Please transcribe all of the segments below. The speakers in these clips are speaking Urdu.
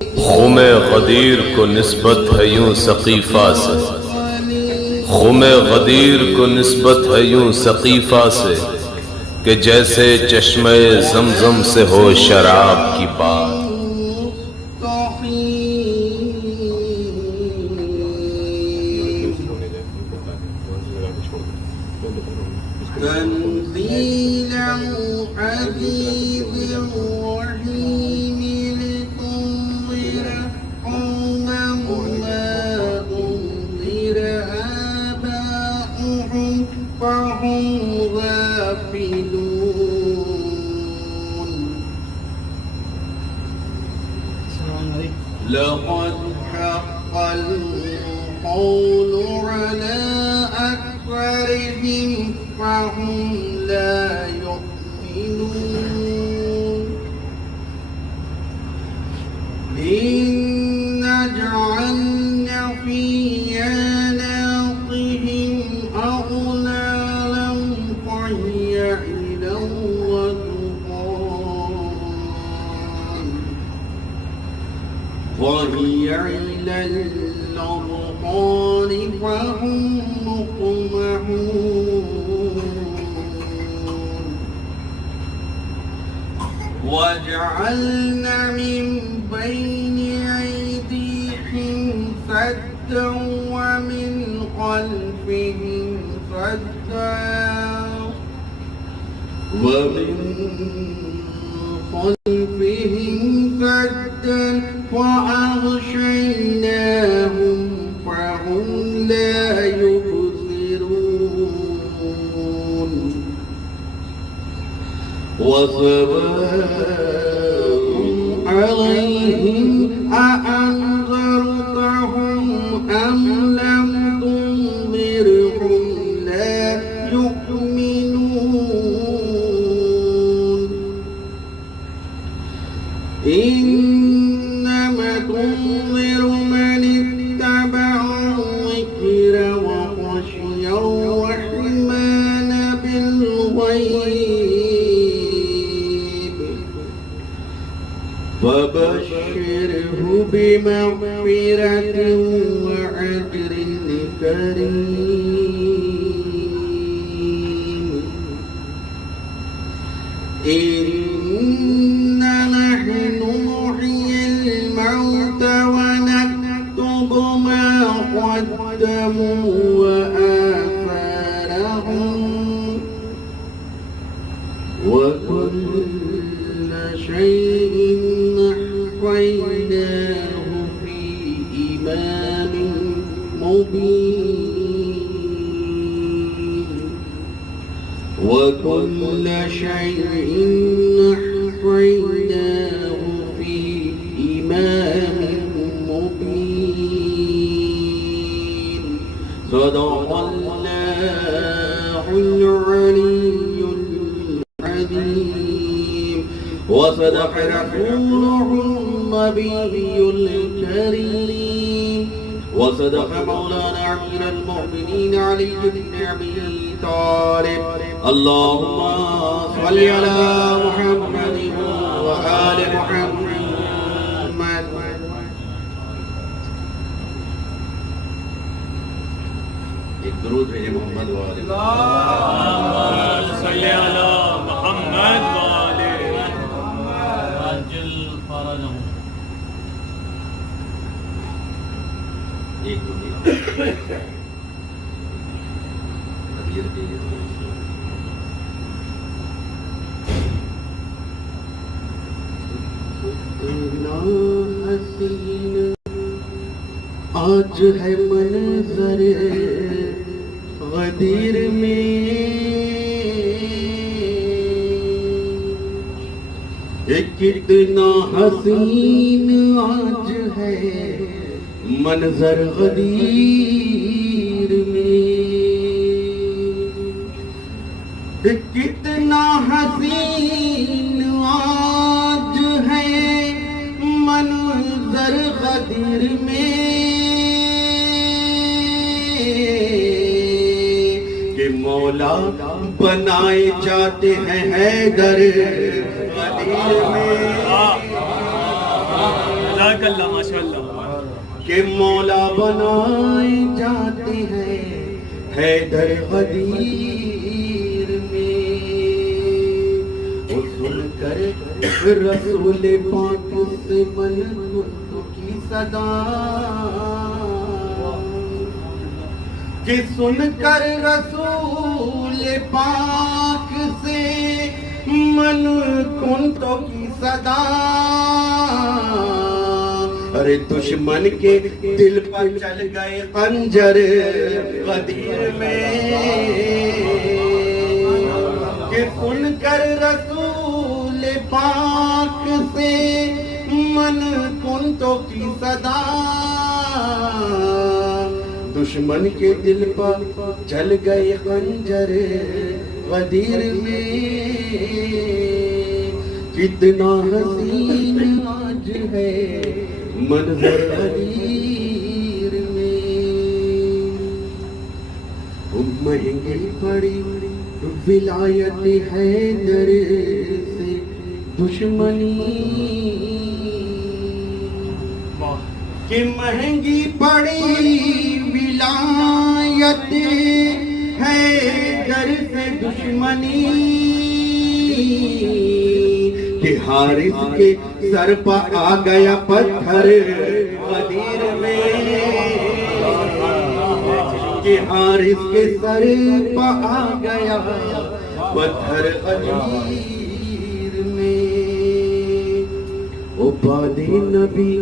خم غدیر کو نسبت ہے یوں سقیفہ سے، خم غدیر کو نسبت ہے یوں سقیفہ سے، کہ جیسے چشمہ زمزم سے ہو شراب کی بات۔ تنزيل العزيز الرحيم لتنذر قوما ما أنذر آباؤهم فهم غافلون لقد حق القول على أكثرهم فهم لا يؤمنون إنا جعلنا في أعناقهم أغلالا فهي إلى الأذقان فهم مقمحون وجعلنا من بين أيديهم سدا ومن خلفهم سدا وأغشيناهم فهم لا يبصرون وسواء عليهم أأنذرتهم أم لم تنذرهم لا يؤمنون إنما تنذر من اتبع الذكر وخشي الرحمن بالغيب فبشره بمغفرة وأجر كريم إنا نحن نحيي الموتى ونكتب ما قدموا وآثارهم وكل شيء أحصيناه في إمام مبين وكل شيء أحصيناه في إمام مبين صدق الله العلي العظيم وصدق رسوله النبي الكريم وصدق مولانا أمير المؤمنين علي بن أبي طالب اللهم صل على محمد وآل محمد ایک درود بھیجے محمد وآل اللهم صل على محمد وآل محمد عجل فرجهم ایک درود حسین آج ہے منظر غدیر میں کتنا حسین آج ہے منظر غدیر میں کتنا حسین آج ہے منظر غدیر میں کہ مولا بنائے جاتے ہیں حیدر غدیر میں جزاک اللہ ماشاءاللہ کہ مولا بنائے جاتے ہیں حیدر غدیر میں. وہ سن کر رسول پاک سے من کی صدا، کہ سن کر رسول پاک سے من کنتوں کی صدا، ارے دشمن کے دل پر چل گئے خنجر غدیر میں. کہ سن کر رسول پاک سے من کنتوں کی صدا، دشمن کے دل پر چل گئے خنجر غدیر میں. کتنا حسین آج ہے منظر غدیر میں. مہنگی پڑی ولایت حیدر سے دشمنی، کہ مہنگی پڑی ولایت حیدر سے دشمنی، کہ حارث کے سر پر آ گیا پتھر غدیر میں. کہ حارث کے سر پر آ گیا پتھر غدیر میں. عباد نبی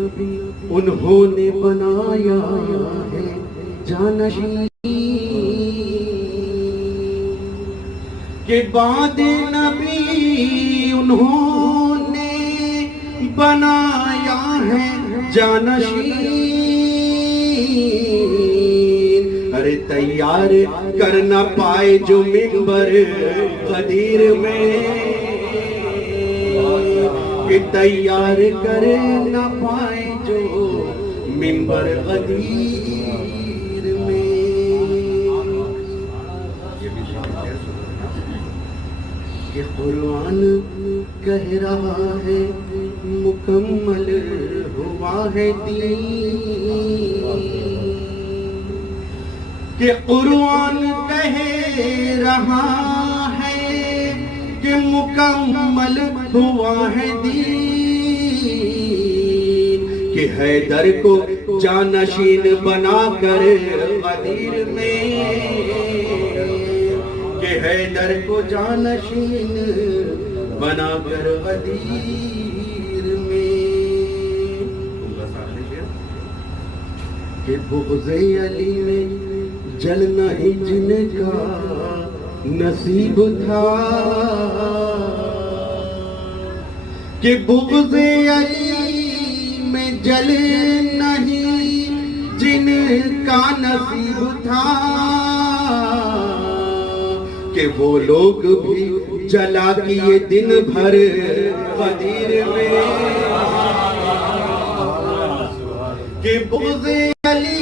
انہوں نے بنایا ہے جانشین، کہ بعد نبی انہوں نے بنایا ہے جانشین. ارے تیار کر نہ پائے جو منبر غدیر میں، کہ تیار کر نہ پائے جو منبر غدیر میں. کہ قرآن کہہ رہا ہے مکمل ہوا ہے دین، کہ قرآن کہہ رہا ہے کہ مکمل ہوا ہے دین، کہ حیدر کو جانشین بنا کر غدیر میں، کہ حیدر کو جانشین بنا کر غدیر میں. کہ بغض علی میں جلنا ہی جن کا نصیب تھا، کہ بغض علی میں جلنا ہی جن کا نصیب تھا، کہ وہ لوگ بھی جلا کیے دن بھر غدیر میں. کہ بغض علی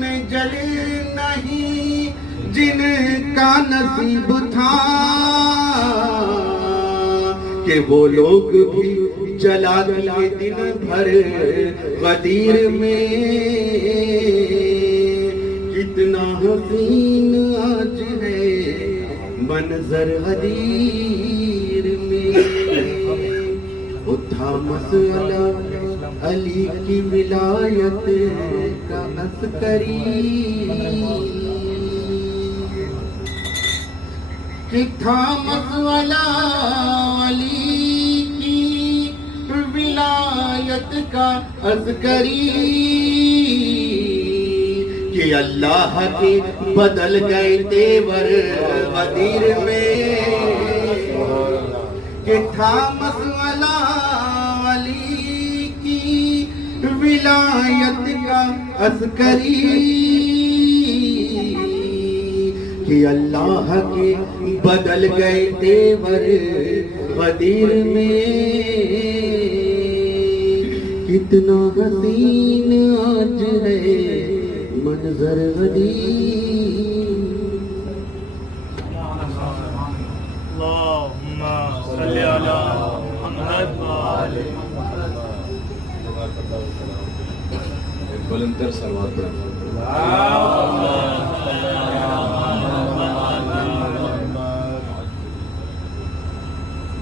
میں جلنا ہی جن کا نصیب تھا، کہ وہ لوگ بھی جلا دیے دن بھر غدیر میں. کتنا حسین آج ہے منظر غدیر میں. اٹھا مسئلہ علی کی ولایت کا عسکری، کہ تھا مسئلہ علی کی ولایت کا عسکری، کہ اللہ کے بدل گئے تیور غدیر میں. کہ تھا مسئلہ علی کی ولایت کا عسکری، کہ اللہ کے بدل گئے تیور غدیر میں. کتنا حسین آج ہے منظر غدیر. اللہم صلی علی محمد و آل محمد. بلندر صلوات پڑھیں۔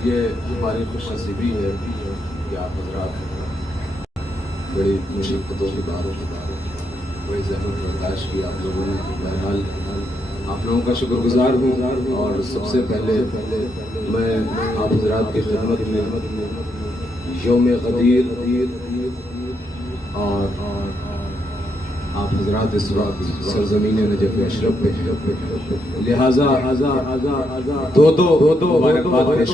یہ ہماری خوش نصیبی ہے کہ آپ حضرات بڑی مشقتوں کے بعد بڑی زحمت برداشت کی آپ لوگوں نے۔ بہرحال آپ لوگوں کا شکر گزار ہوں، اور سب سے پہلے میں آپ حضرات کی خدمت میں یوم غدیر اور آپ حضرات اس وقت سرزمین نجف اشرف پہ لہٰذا دو مبارکباد پیش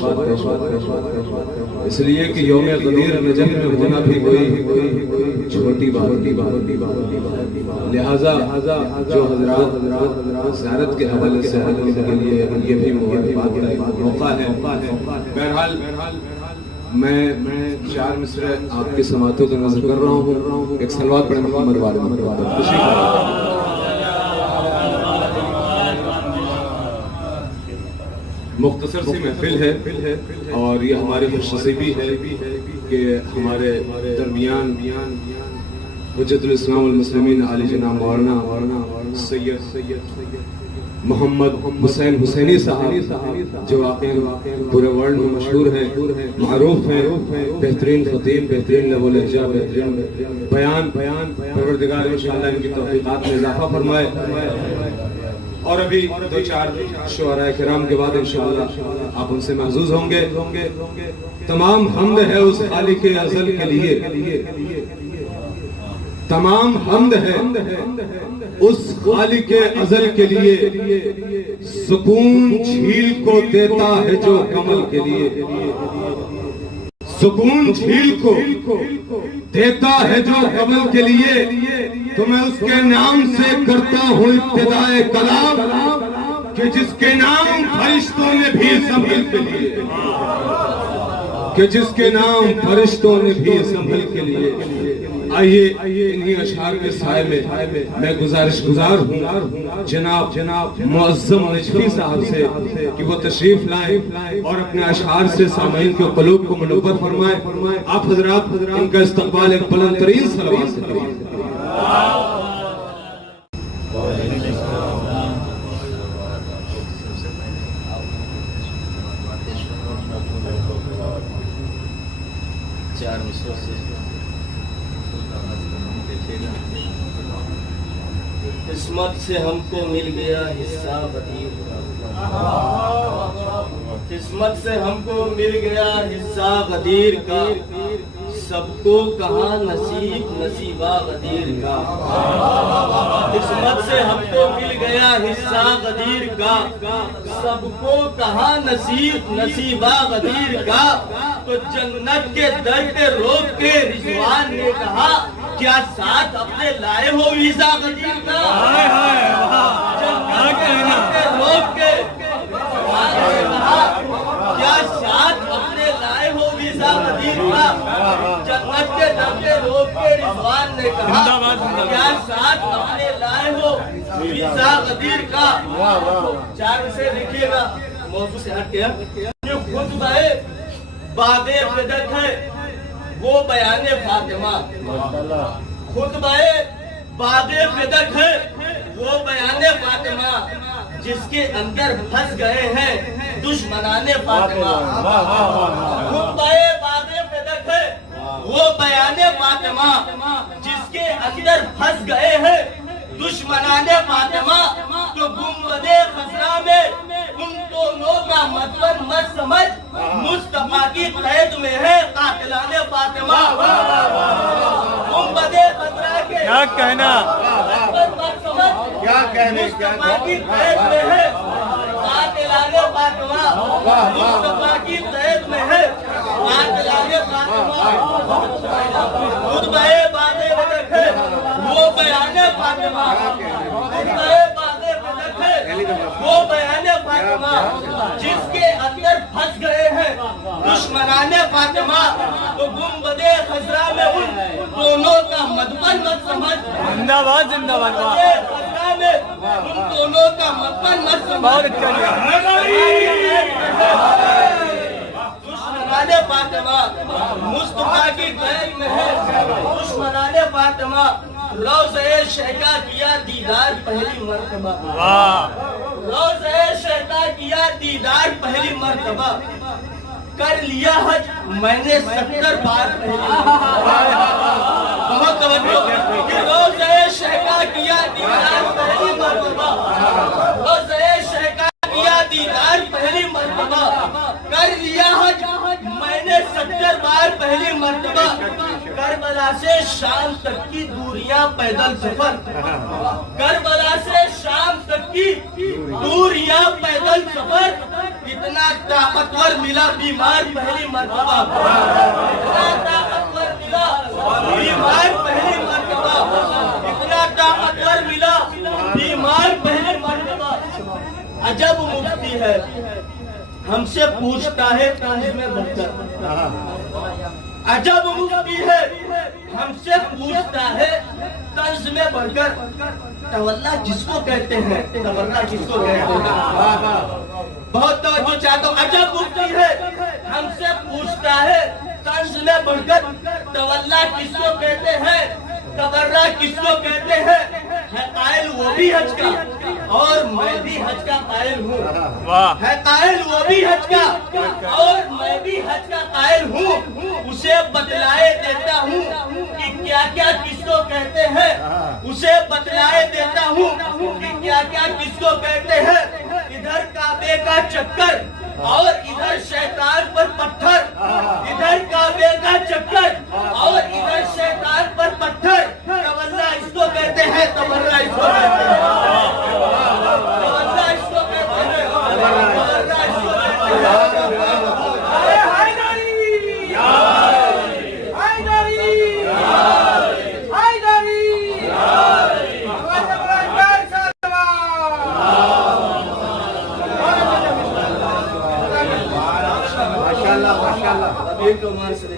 اس لیے کہ یوم غدیر نجف میں ہونا بھی کوئی چھوٹی بات، لہٰذا جو حضرات زیارت کے حوالے سے ان کے لیے یہ بھی مبارکباد کا موقع ہے۔ بہرحال میں 4 مصرع آپ کے سماعتوں کا نظر کر رہا ہوں۔ ایک صلوات پڑھیں محمد والے محمد۔ مختصر سی محفل ہے اور یہ ہماری خوش نصیبی ہے کہ ہمارے درمیان حجت الاسلام والمسلمین علی جناب مولانا سید محمد حسین حسینی صاحب جو واقعی پورے ورلڈ میں مشہور ہیں، معروف ہیں، بہترین خطیب، بہترین لب و لہجہ، بہترین بیان، پروردگار انشاءاللہ ان کی توفیقات میں اضافہ فرمائے۔ اور ابھی 2-4 شعراء کرام کے بعد انشاءاللہ آپ ان سے محظوظ ہوں گے۔ تمام حمد ہے اس خالق ازل کے لیے، تمام حمد ہے اس خالق ازل کے لیے، سکون جھیل کو دیتا ہے جو کمل کے لیے، سکون جھیل کو دیتا ہے جو کمل کے لیے، تو میں اس کے نام سے کرتا ہوں ابتدائے کلام کہ جس کے نام فرشتوں نے بھی سنبھل کے لیے، کہ جس کے نام فرشتوں نے بھی سنبھل کے لیے۔ آئیے انہی اشعار کے سائے میں گزارش گزار ہوں جناب معظم نجفی صاحب سے کہ وہ تشریف لائیں اور اپنے اشعار سے سامعین کے قلوب کو منور فرمائیں۔ آپ حضرات ان کا استقبال ایک بلند ترین صلوات سے کریں۔ قسمت سے ہم کو مل گیا حصہ غدیر کا، قسمت سے ہم کو مل گیا حصہ غدیر کا، سب کو کہاں نصیب نصیبہ غدیر کا، قسمت سے ہم کو مل گیا حصہ غدیر کا، سب کو کہاں نصیب نصیبہ غدیر کا، تو جنت کے در پہ روک کے رضوان نے کہا کیا ساتھ اپنے لائے ہو ویزا غدیر کا، جنت کے در پہ روک کے رضوان نے کہا کیا ساتھ اپنے لائے ہو ویزا غدیر کا، جنت کے در پہ روک کے رضوان نے کہا کیا ساتھ اپنے لائے ہو ویزا غدیر کا۔ 4 سے لکھیے گا، موضوع سے ہٹ گیا۔ یہ خطبہ باب فدق ہے، وہ بیان فاطمہ، خطبہ باب فدق ہے، وہ بیان فاطمہ، جس کے اندر پھنس گئے ہیں دشمنان فاطمہ، خطبہ باب فدق ہے، وہ بیان فاطمہ، جس کے اندر پھنس گئے ہیں دشمنان فاطمہ، تو گنبد خضرا میں ان دونوں کا مطلب مت سمجھ، مصطفیٰ کی قید میں ہے قاتلان فاطمہ، گنبد خضرا کے کیا کہنا، مطلب مت سمجھ، کیا کہنے، مصطفیٰ کی قید میں ہے قاتلان فاطمہ، مصطفیٰ کی قید میں ہے قاتلان فاطمہ، خطبہ باب فدق ہے، وہ بیان فاطمہ، خطبہ باب فدق ہے، وہ بیان فاطمہ، جس کے اندر پھنس گئے ہیں دشمنان فاطمہ، تو گنبد خضرا میں ان دونوں کا مدفن مت سمجھ، زندہ باد زندہ باد، گنبد خضرا میں ان دونوں کا مدفن مت سمجھ، دشمنان دشمنان فاطمہ مصطفیٰ کی قید میں ہے دشمنان فاطمہ روضہ شیخا کیا دیدار پہلی مرتبہ روضہ شیخا کیا دیدار پہلی مرتبہ کر لیا حج میں نے 70 بار پہلی بہت توجہ کہ روضہ شیخا کیا دیدار پہلی مرتبہ روضہ شیخا کیا دیدار پہلی مرتبہ کر لیا حج میں نے 70 بار پہلی مرتبہ کربلا سے شام تک کی دوریاں پیدل سفر کربلا سے شام تک کی دوریاں پیدل سفر اتنا طاقتور ملا بیمار پہلی مرتبہ اتنا طاقتور ملا بیمار پہلی مرتبہ اتنا طاقتور ملا بیمار پہلی مرتبہ عجب مفتی ہے ہم سے پوچھتا ہے طنز میں بڑھ کر عجب مفتی ہے ہم سے پوچھتا ہے طنز میں بڑھ کر تولا جس کو کہتے ہیں تولا جس کو کہتے ہیں بہت توجہ چاہتا ہوں عجب مفتی ہے ہم سے پوچھتا ہے طنز میں بڑھ کر تولا کس کو کہتے ہیں تبرہ کس کو کہتے ہیں ہے قائل وہ بھی حج کا اور میں بھی حج کا قائل ہوں ہے قائل وہ بھی حج کا اور میں بھی حج کا قائل ہوں اسے بتلائے دیتا ہوں کہ کیا کیا کس کو کہتے ہیں اسے بتلائے دیتا ہوں کہ کیا کیا کس کو کہتے ہیں ادھر کعبے کا چکر اور ادھر شیطان پر پتھر ادھر کعبے کا چکر اور ادھر شیطان پر پتھر تولا اس کو کہتے ہیں تبرہ اس کو کہتے ہیں تولا اس کو کہتے ہیں تبرہ اس کو کہتے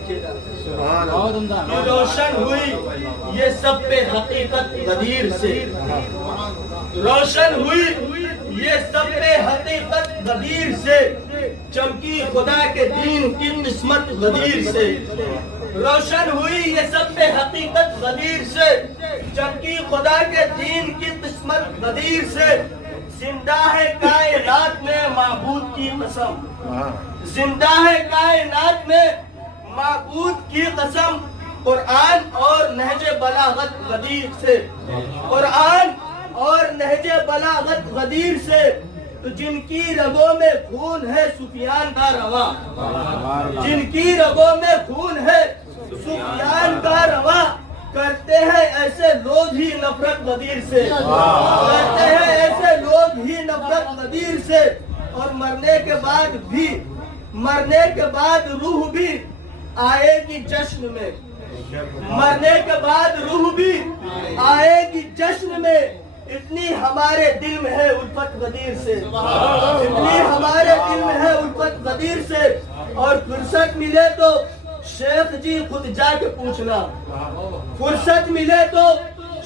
ہیں روشن ہوئی یہ سب پہ حقیقت غدیر سے روشن ہوئی یہ سب پہ حقیقت غدیر سے چمکی خدا کے دین کی قسمت غدیر سے روشن ہوئی یہ سب پہ حقیقت غدیر سے چمکی خدا کے دین کی قسمت غدیر سے زندہ ہے کائنات میں معبود کی قسم زندہ ہے کائنات میں معبود کی قسم قرآن اور نہج بلاغت غدیر سے قرآن اور نہج بلاغت غدیر سے تو جن کی رگوں میں خون ہے سفیان کا رواں جن کی رگوں میں خون ہے سفیان کا رواں کرتے ہیں ایسے لوگ ہی نفرت غدیر سے کرتے ہیں ایسے لوگ ہی نفرت غدیر سے اور مرنے کے بعد روح بھی آئے گی جشن میں مرنے کے بعد روح بھی آئے گی جشن میں اتنی ہمارے دل میں ہے الفت غدیر سے اتنی ہمارے دل میں ہے الفت غدیر سے اور فرصت ملے تو شیخ جی خود جا کے پوچھنا فرصت ملے تو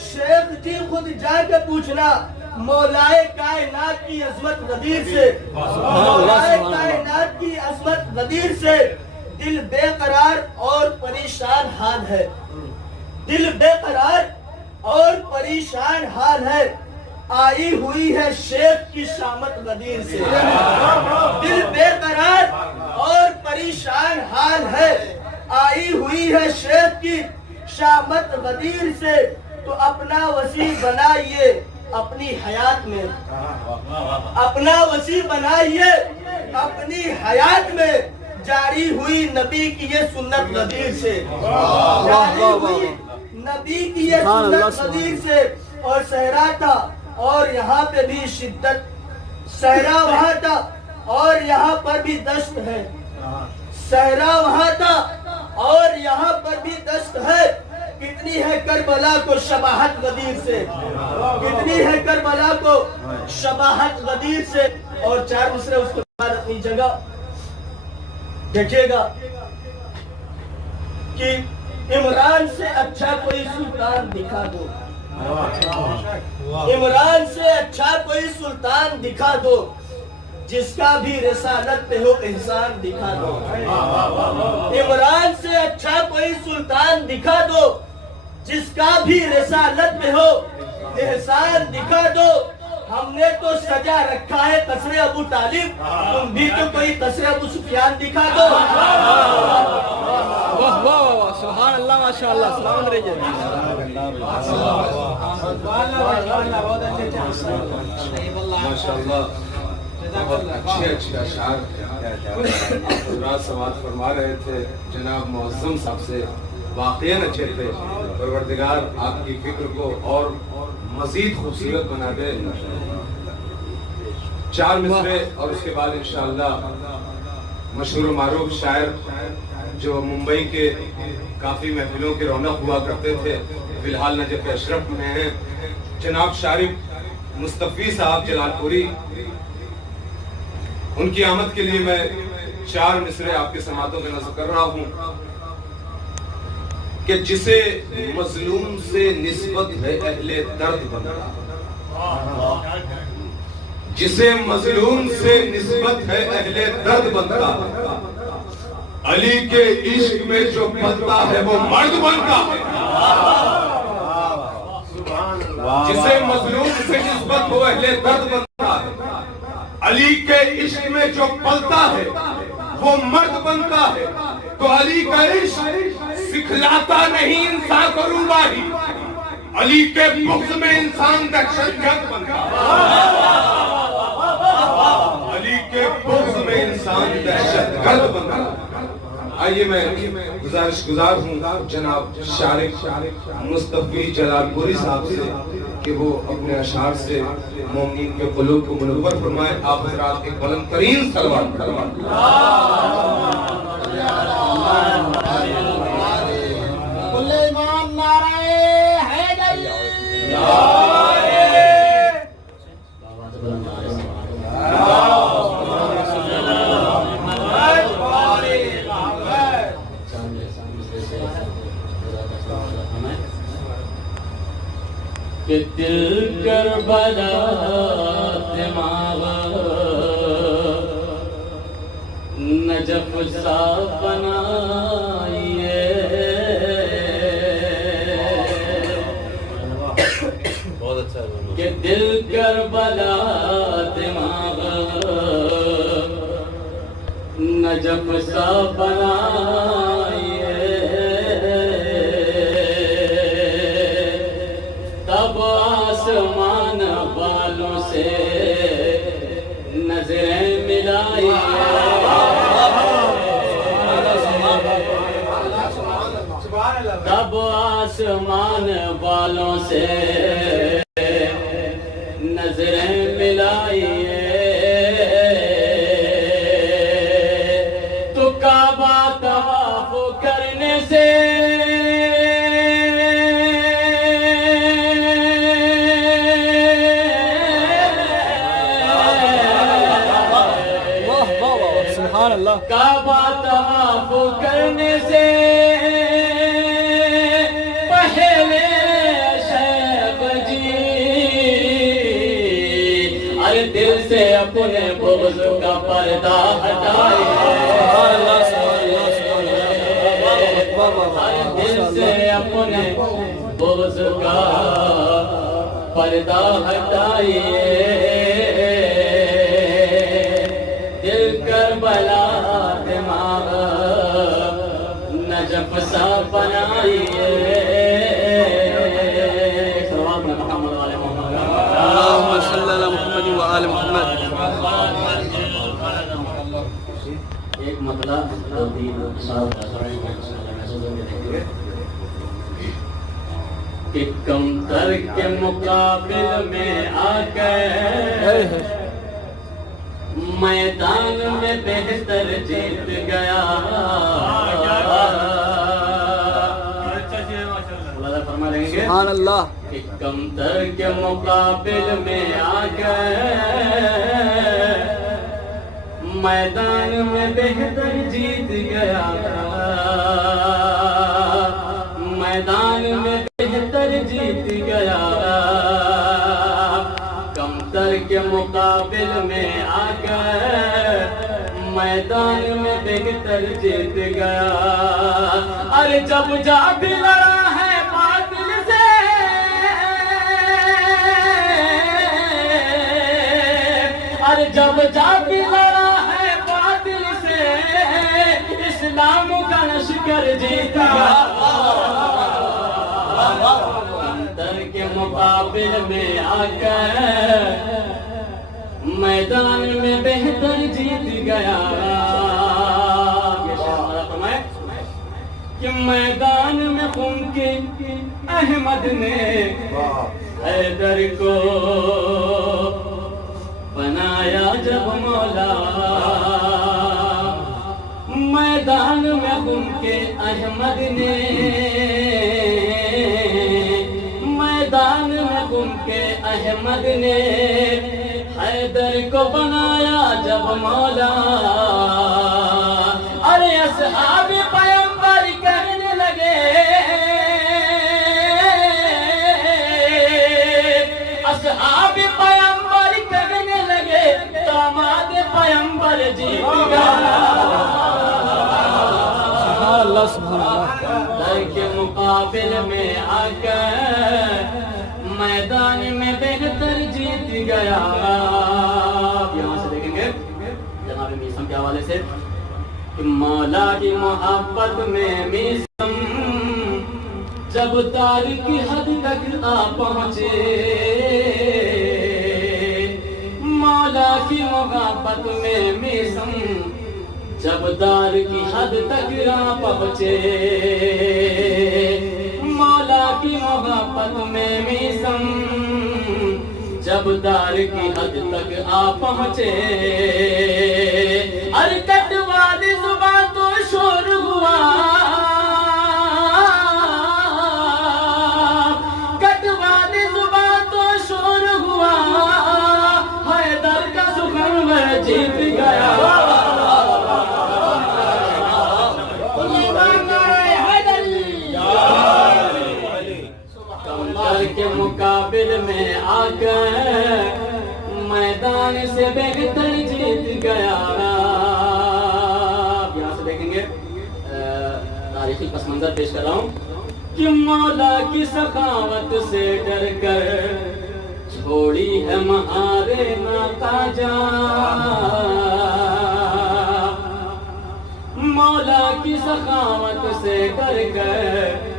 شیخ جی خود جا کے پوچھنا مولائے کائنات کی عظمت غدیر سے مولائے کائنات کی عظمت غدیر سے دل بے قرار اور پریشان حال ہے دل بے قرار اور پریشان حال ہے آئی ہوئی ہے شیخ کی شامت غدیر سے دل بے قرار اور پریشان حال ہے آئی ہوئی ہے شیخ کی شامت غدیر سے تو اپنا وسیع بنائیے اپنی حیات میں اپنا وسیع بنائیے اپنی حیات میں جاری ہوئی نبی کی یہ سنت غدیر سے جاری ہوئی نبی کی یہ سنت غدیر سے اور صحرا تھا اور یہاں پہ بھی شدت صحرا وہاں تھا اور یہاں پر بھی دشت ہے صحرا وہاں تھا اور یہاں پر بھی دشت ہے کتنی ہے کربلا کو شباہت غدیر سے کتنی ہے کربلا کو شباہت غدیر سے اور چار دوسرے اس کے بعد اپنی جگہ دیکھیے گا کہ عمران سے اچھا کوئی سلطان دکھا دو عمران سے اچھا کوئی سلطان دکھا دو جس کا بھی رسالت پہ ہو احسان دکھا دو، عمران سے اچھا کوئی سلطان دکھا دو، جس کا بھی رسالت پہ ہو احسان دکھا دو۔ ہم نے تو سجا رکھا ہے قصر ابو طالب، تم بھی تو کوئی قصر ابو سفیان دکھا دو۔ واہ واہ واہ، سبحان اللہ، ماشاء اللہ، سلام علیکم۔ ماشاءاللہ، بہت اچھے اشعار حضرات سماعت فرما رہے تھے جناب معظم صاحب سے، واقعاً اچھے تھے۔ پروردگار آپ کی فکر کو اور مزید خوبصورت بنا دے۔ 4 مصرے اور اس کے بعد انشاءاللہ مشہور و معروف شاعر جو ممبئی کے کافی محفلوں کے رونق ہوا کرتے تھے، فی الحال نجف اشرف میں ہیں، جناب شارف مصطفی صاحب جلال پوری، ان کی آمد کے لیے میں 4 مصرے آپ کے سماعتوں میں نظر کر رہا ہوں کہ جسے مظلوم سے نسبت ہے اہل درد بنتا، جسے مظلوم سے نسبت ہے اہل درد بنتا، علی کے عشق میں جو پلتا ہے وہ مرد بنتا ہے۔ جسے مظلوم سے نسبت ہو اہل درد بنتا ہے، علی کے عشق میں جو پلتا ہے وہ مرد بنتا ہے۔ تو علی کا عشق سکھلاتا نہیں انسان کو روباہی، علی کے بغض میں انسان دہشت گرد بنتا ہے، علی کے بغض میں انسان دہشت گرد بنتا ہے۔ آئیے میں گزارش گزار ہوں جناب شارف مصطفی جلال پوری صاحب سے کہ وہ اپنے اشعار سے مومنین کے قلوب کو منور فرمائے۔ آپ حضرات ایک بلند ترین صلوات کل ایمان نعرہ حیدری، کہ دل کربلا دماغ نجف سا بنائیے، کہ دل کربلا دماغ نجف سا بنائیے، تب آسمان والوں سے نظریں ملائیے، تب آسمان والوں سے نظریں ملائیے، تو کعبہ طواف کرنے سے کعبہ طواف کرنے سے پہلے شیخ جی ارے دل سے اپنے بغض کا پردہ ہٹائیے، دل سے اپنے بغض کا پردہ ہٹائیے، دل کربلا دماغ نجف سا بنائیے۔ صلوات محمد علی محمد، اللہم صلی علی محمد و آل محمد۔ ایک مطلب کہ کمتر کے مقابل میں آ گئے، میدان میں بہتر جیت گیا، فرما رہیں گے سبحان اللہ، کہ کمتر کے مقابل میں آ گئے، میدان میں بہتر جیت گیا، میدان میں بہتر جیت گیا، کمتر کے مقابل میں آ گئے، میدان میں بہتر جیت گیا. ارے جب جا بھی لڑا ہے باطل سے، ارے جب جا بھی لڑا ہے باطل سے، اسلام کا لشکر جیت گیا. اندر کے مقابل میں آ کر میدان میں بہتر جیت گیا. کہ میدان میں خون کے احمد نے حیدر کو بنایا جب مولا. میدان میں خون کے احمد نے، میدان میں خون کے احمد نے حیدر کو بنایا جب مولا. ارے اصحاب پیغمبر کہنے لگے، اصحاب پیغمبر کہنے لگے داماد پیغمبر جیت گیا. اللہ سبحان اللہ. در کے مقابل میں آ کر میدان میں بہتر جیت گیا. یہاں سے دیکھیں گے جناب میثم کے حوالے سے کہ مولا کی محبت میں میثم جب تار کی حد تک آ پہنچے. مولا کی محبت میں میثم جب دار کی حد تک آ پہنچے. مولا کی محبت میں میثم جب دار کی حد تک آ پہنچے. ارے کٹوالی زبان تو شور ہوا، کٹوالی زبان تو شور ہوا، حیدر کا سخن میں جیت گیا. کے مقابل میں آ کر میدان سے بہتر جیت گیا. یہاں سے دیکھیں گے تاریخی پس منظر پیش کر رہا ہوں کہ مولا کی سخاوت سے ڈر کر چھوڑی ہے مہارے ناتا جان. مولا کی سخاوت سے ڈر کر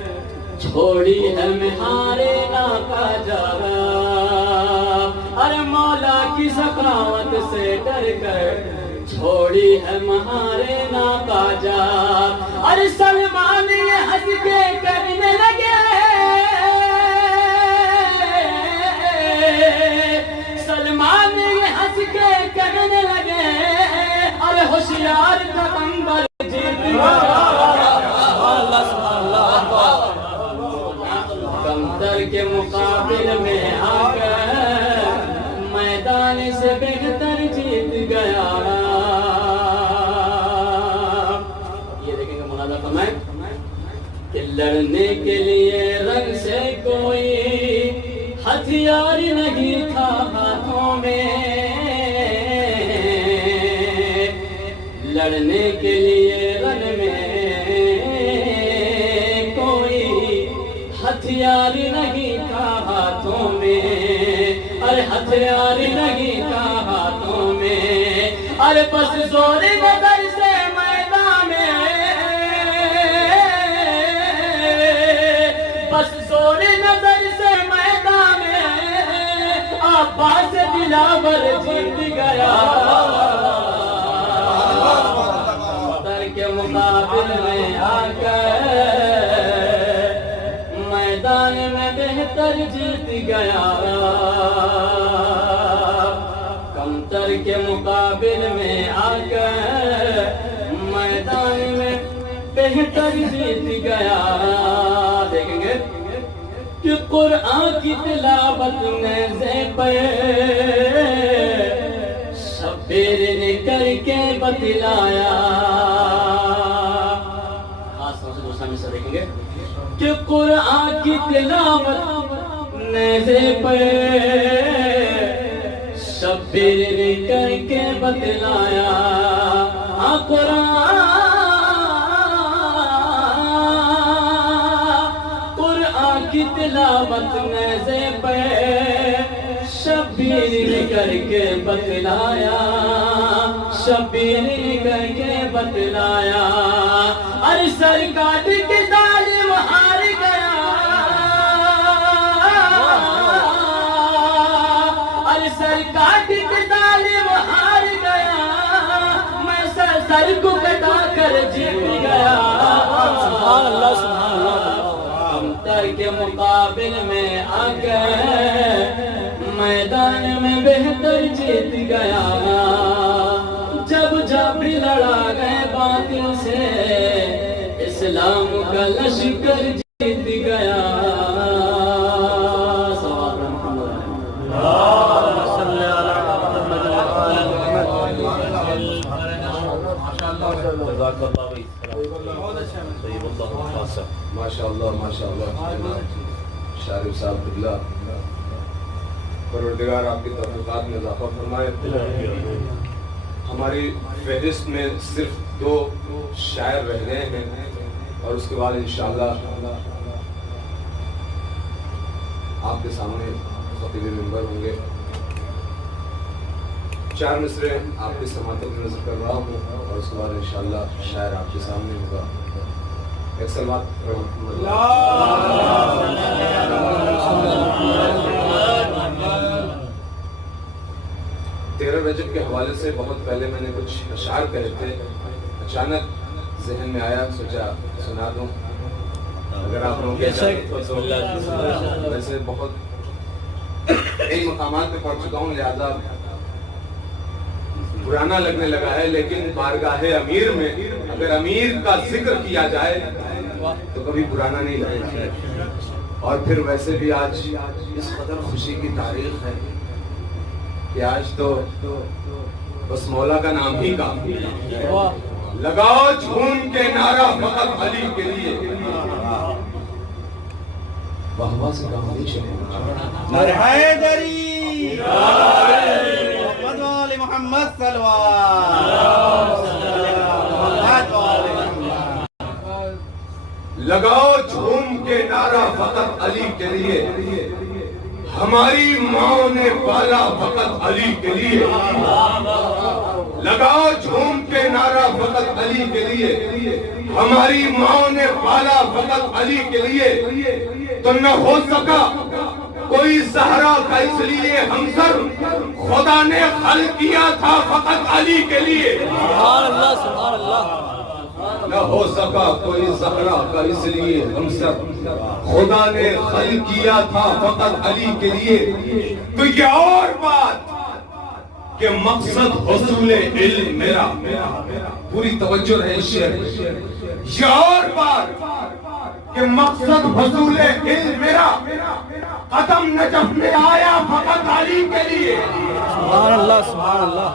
چھوڑی ہے مہارے ناکا جارا. ارے مولا کی سخاوت سے ڈر کر چھوڑی ہے مہارے ناکا جارا. ارے سلمان یہ ہنس کے کہنے لگے، سلمان یہ ہنس کے کہنے لگے، ارے ہوشیار کا پیغمبر جیت گیا. کمتر کے مقابل میں آ کر میدان سے بہتر جیت گیا. یہ دیکھیں گے ملازہ فرمائے کہ لڑنے کے لیے رنگ سے کوئی ہتھیار نہیں تھا ہاتھوں میں. لڑنے کے لیے رن میں ہتھیار نہیں تھا ہاتھوں میں. ارے ہتھیار نہیں تھا ہاتھوں میں. ارے بس زور نظر سے میدان میں، بس زور نظر سے میدان میں عباس دلاور جیت گیا. در کے مقابل میں آ کر میدان میں بہتر جیت گیا. کمتر کے مقابل میں آ کر میدان میں بہتر جیت گیا. دیکھیں گے کہ قرآن کی تلاوت نیزے پہ شبیر نے کر کے بتلایا. خاص طور سے دوسرا مثال دیکھیں گے کہ قرآن کی تلاوت نیزے پہ شبیر نے کر کے بتلایا. قرآن کی تلاوت نیزے پہ شبیر کر کے بتلایا، شبیر کر کے بتلایا، ارے سر کاٹ کے ظالم ہار گیا، ارے سر کاٹ کے ظالم ہار گیا، میں سر کو کٹا کر جیت گیا۔ سبحان اللہ سبحان اللہ۔ کمتر کے مقابل میں آ گئے، میدان میں بہتر جیت گیا، جب بھی لڑا گئے باطل سے، اسلام کا لشکر جیت گیا۔ ماشاء اللہ ماشاء اللہ شارف صاحب قبلہ، پروردگار آپ کی توفیقات میں اضافہ فرمائے۔ ہماری فہرست میں صرف 2 شاعر رہ گئے ہیں اور اس کے بعد انشاءاللہ آپ کے سامنے خطیب منبر ہوں گے۔ 4 مصرے آپ کی سماعتوں میں نظر کر رہا ہوں اور اس کے بعد انشاءاللہ شاعر آپ کے سامنے ہوگا۔ ایک سلوات 13 رجب کے حوالے سے بہت پہلے میں نے کچھ اشعار کہے تھے، اچانک ذہن میں آیا، سوچا سنا دوں۔ اگر آپ لوگوں کے ویسے بہت کئی مقامات پہ پڑھ چکا ہوں، لہذا پرانا لگنے لگا ہے، لیکن بارگاہ امیر میں اگر امیر کا ذکر کیا جائے تو کبھی پرانا نہیں لگے۔ اور پھر ویسے بھی آج اس قدر خوشی کی تاریخ ہے کہ آج تو بس مولا کا نام ہی کافی ہے۔ لگاؤ جھوم کے نعرہ فقط علی کے لیے، واہ واہ سے کام نہیں چلے۔ حیدری محمد وآل محمد لگاؤ جھوم کے نعرہ فقط علی کے لیے، ہماری ماں نے پالا فقط علی کے لیے۔ لگاؤ جھوم کے نعرہ فقط علی کے لیے، ہماری ماں نے پالا فقط علی کے لیے۔ تو نہ ہو سکا کوئی زہرا کا اس لیے ہمسر، خدا نے خلق کیا تھا فقط علی کے لیے۔ سبحان اللہ سبحان اللہ۔ نہ ہو سکا کوئی زہرا کا اس لیے ہمسر، خدا نے خلق کیا تھا فقط علی کے لیے۔ تو یہ اور بات کہ مقصد حصول علم میرا، پوری توجہ رہے شعر، یہ اور بات کہ مقصد حصول علم میرا، قدم نجف میں آیا فقط علی کے لیے۔ سبحان اللہ سبحان اللہ۔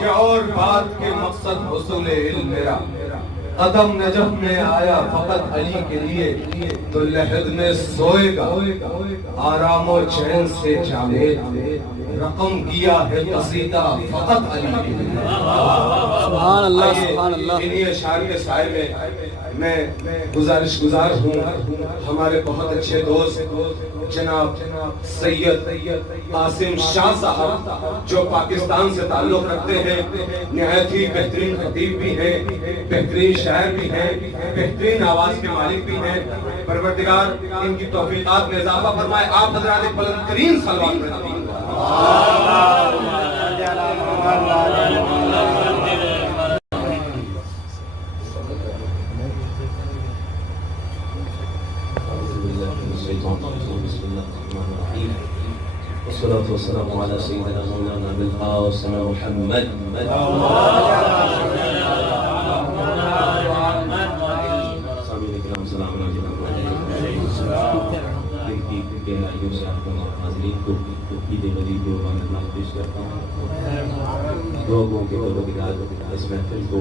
یہ اور بات کہ مقصد حصول علم میرا، قدم نجف میں آیا فقط علی کے لیے۔ تو لحد میں سوئے گا آرام و چین سے جاوید، رقم کیا ہے قصیدہ فقط علی کے لیے۔ سبحان اللہ سبحان اللہ۔ انہی اشعار کے سائے میں گزارش گزار ہوں ہمارے بہت اچھے دوست جناب سید قاسم شاہ صاحب، جو پاکستان سے تعلق رکھتے ہیں، نہایت ہی بہترین خطیب بھی ہیں، بہترین شاعر بھی ہیں، بہترین آواز کے مالک بھی ہیں۔ پروردگار ان کی توفیقات میں اضافہ فرمائے۔ آپ حضرات بلند ترین صلوات میں نبی والصلاة والسلام على سيدنا مولانا بالقاسم محمد۔ سامعین کرام سلام علیکم۔ گہرائیوں سے آپ تمام حاضرین کو عید غدیر کو مبارکباد پیش کرتا ہوں. لوگوں کے پروردگار اس محفل کو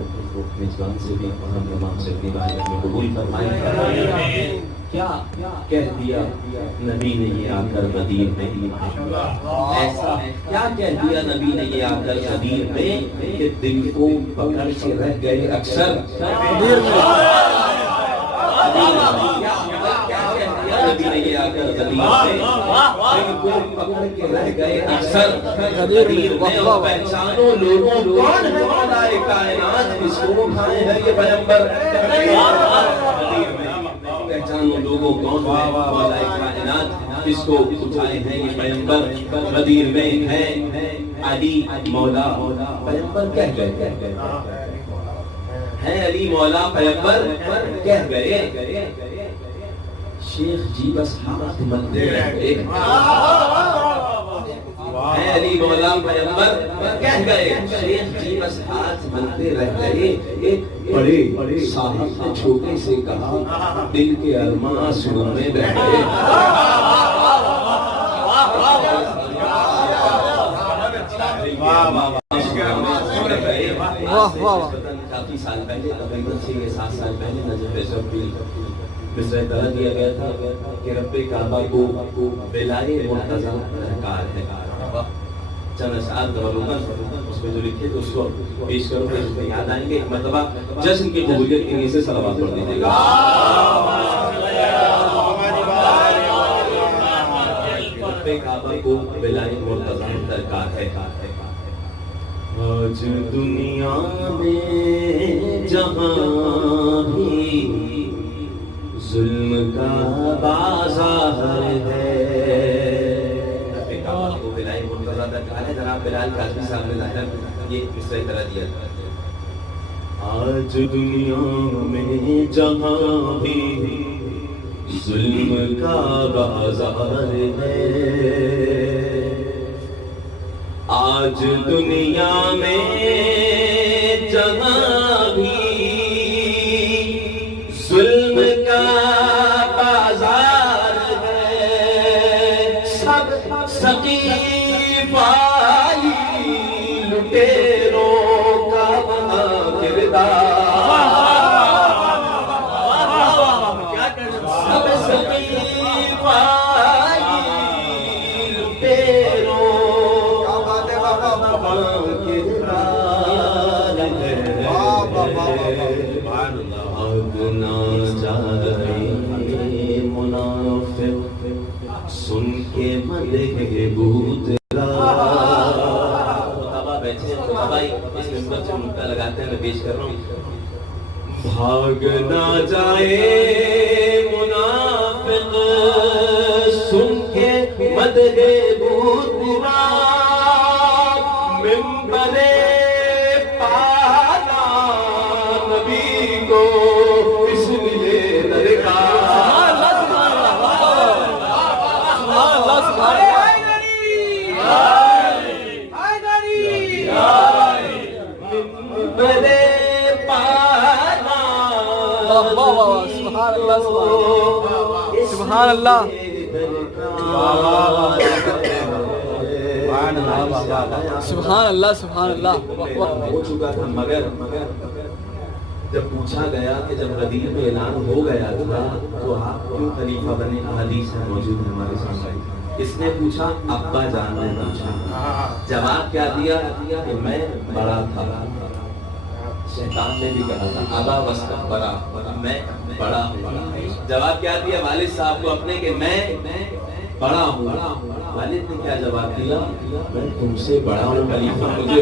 میزبان سے بھی اور ہم تمام سے اپنی بارگاہ میں قبول فرمائیں. کیا کہہ دیا نبی نے یہ آ کر غدیر میں، ایسا کیا کہہ دیا نبی نے یہ آ کر غدیر میں کہ دل کو پکڑ کے رہ گئے اکثر غدیر میں. نبی نے یہ آ کر غدیر میں دل کو پکڑ کے رہ گئے اکثر غدیر میں. اور پہچانو لوگوں کون ہے خدائے کائنات، کس کو اٹھائے ہیں یہ پیغمبر غدیر میں. پہچانو لوگوں کون ہے خدائے کائنات، کس کو اٹھائے ہیں یہ پیغمبر غدیر میں ہے علی مولا پیغمبر کہہ گئے ہیں. علی مولا پیغمبر کہہ گئے. شیخ جی بس ہاتھ ملتے رہ گئے ہیں. علی مولا پیغمبر کہہ گئے. شیخ جی بس ہاتھ ملتے رہ گئے. ایک بڑے صاحب نے چھوٹے سے کہا دل کے ارماں آنسوؤں میں بہہ گئے. کافی سال پہلے تقریباً 6-7 سال پہلے نجف شبیل مصرع طرح دیا گیا تھا کہ رب کعبہ کو بلائے مرتضی درکار ہے. چند اشعار تبرکاً اس میں جو لکھے تو اس کو پیش کرو کہ اس میں یاد آئیں گے. ایک مرتبہ جشن کی قبولیت کے نیے سے صلوات پڑھ دیجیے گا. رب کعبہ کو بلائے مرتضی درکار ہے. آج دنیا میں جہاں بھی ظلم کا بازار ہے. کو بلائے مرتضی درکار ہے. جناب بلال کاظمی صاحب نے ظاہر یہ مصرع طرح دیا تھا. آج دنیا میں جہاں بھی ظلم کا بازار ہے. آج دنیا میں جہاں بھی ظلم کا بازار ہے. سب سقیفائی لٹیروں کا وہاں کردار. سب سقیفائی لٹیروں منافق سن کے مدح بھوت بیٹھے بھائی اس ممبر سے نکتہ لگاتے ہیں. میں پیش کر رہا ہوں. بھاگ نہ جائے منافق سن کے مدح بھوت ممبر پالا نبی کو اس لیے درکار. ممبر پالا سبحان اللہ. سبحان اللہ سبحان اللہ. ہو چکا تھا مگر جب پوچھا گیا کہ جب غدیر میں اعلان ہو گیا تھا تو آپ کیوں خلیفہ بنے؟ حدیث ہے موجود ہے ہمارے سامنے. اس نے پوچھا ابا جان نے پوچھا. جواب کیا دیا کہ میں بڑا تھا. شیطان نے بھی کہا تھا ابا وسط بڑا، میں بڑا ہوں. جواب کیا دیا والد صاحب کو اپنے کہ میں بڑا ہوں. والد نے کیا جواب دیا؟ میں تم سے بڑا ہوں خلیفہ مجھے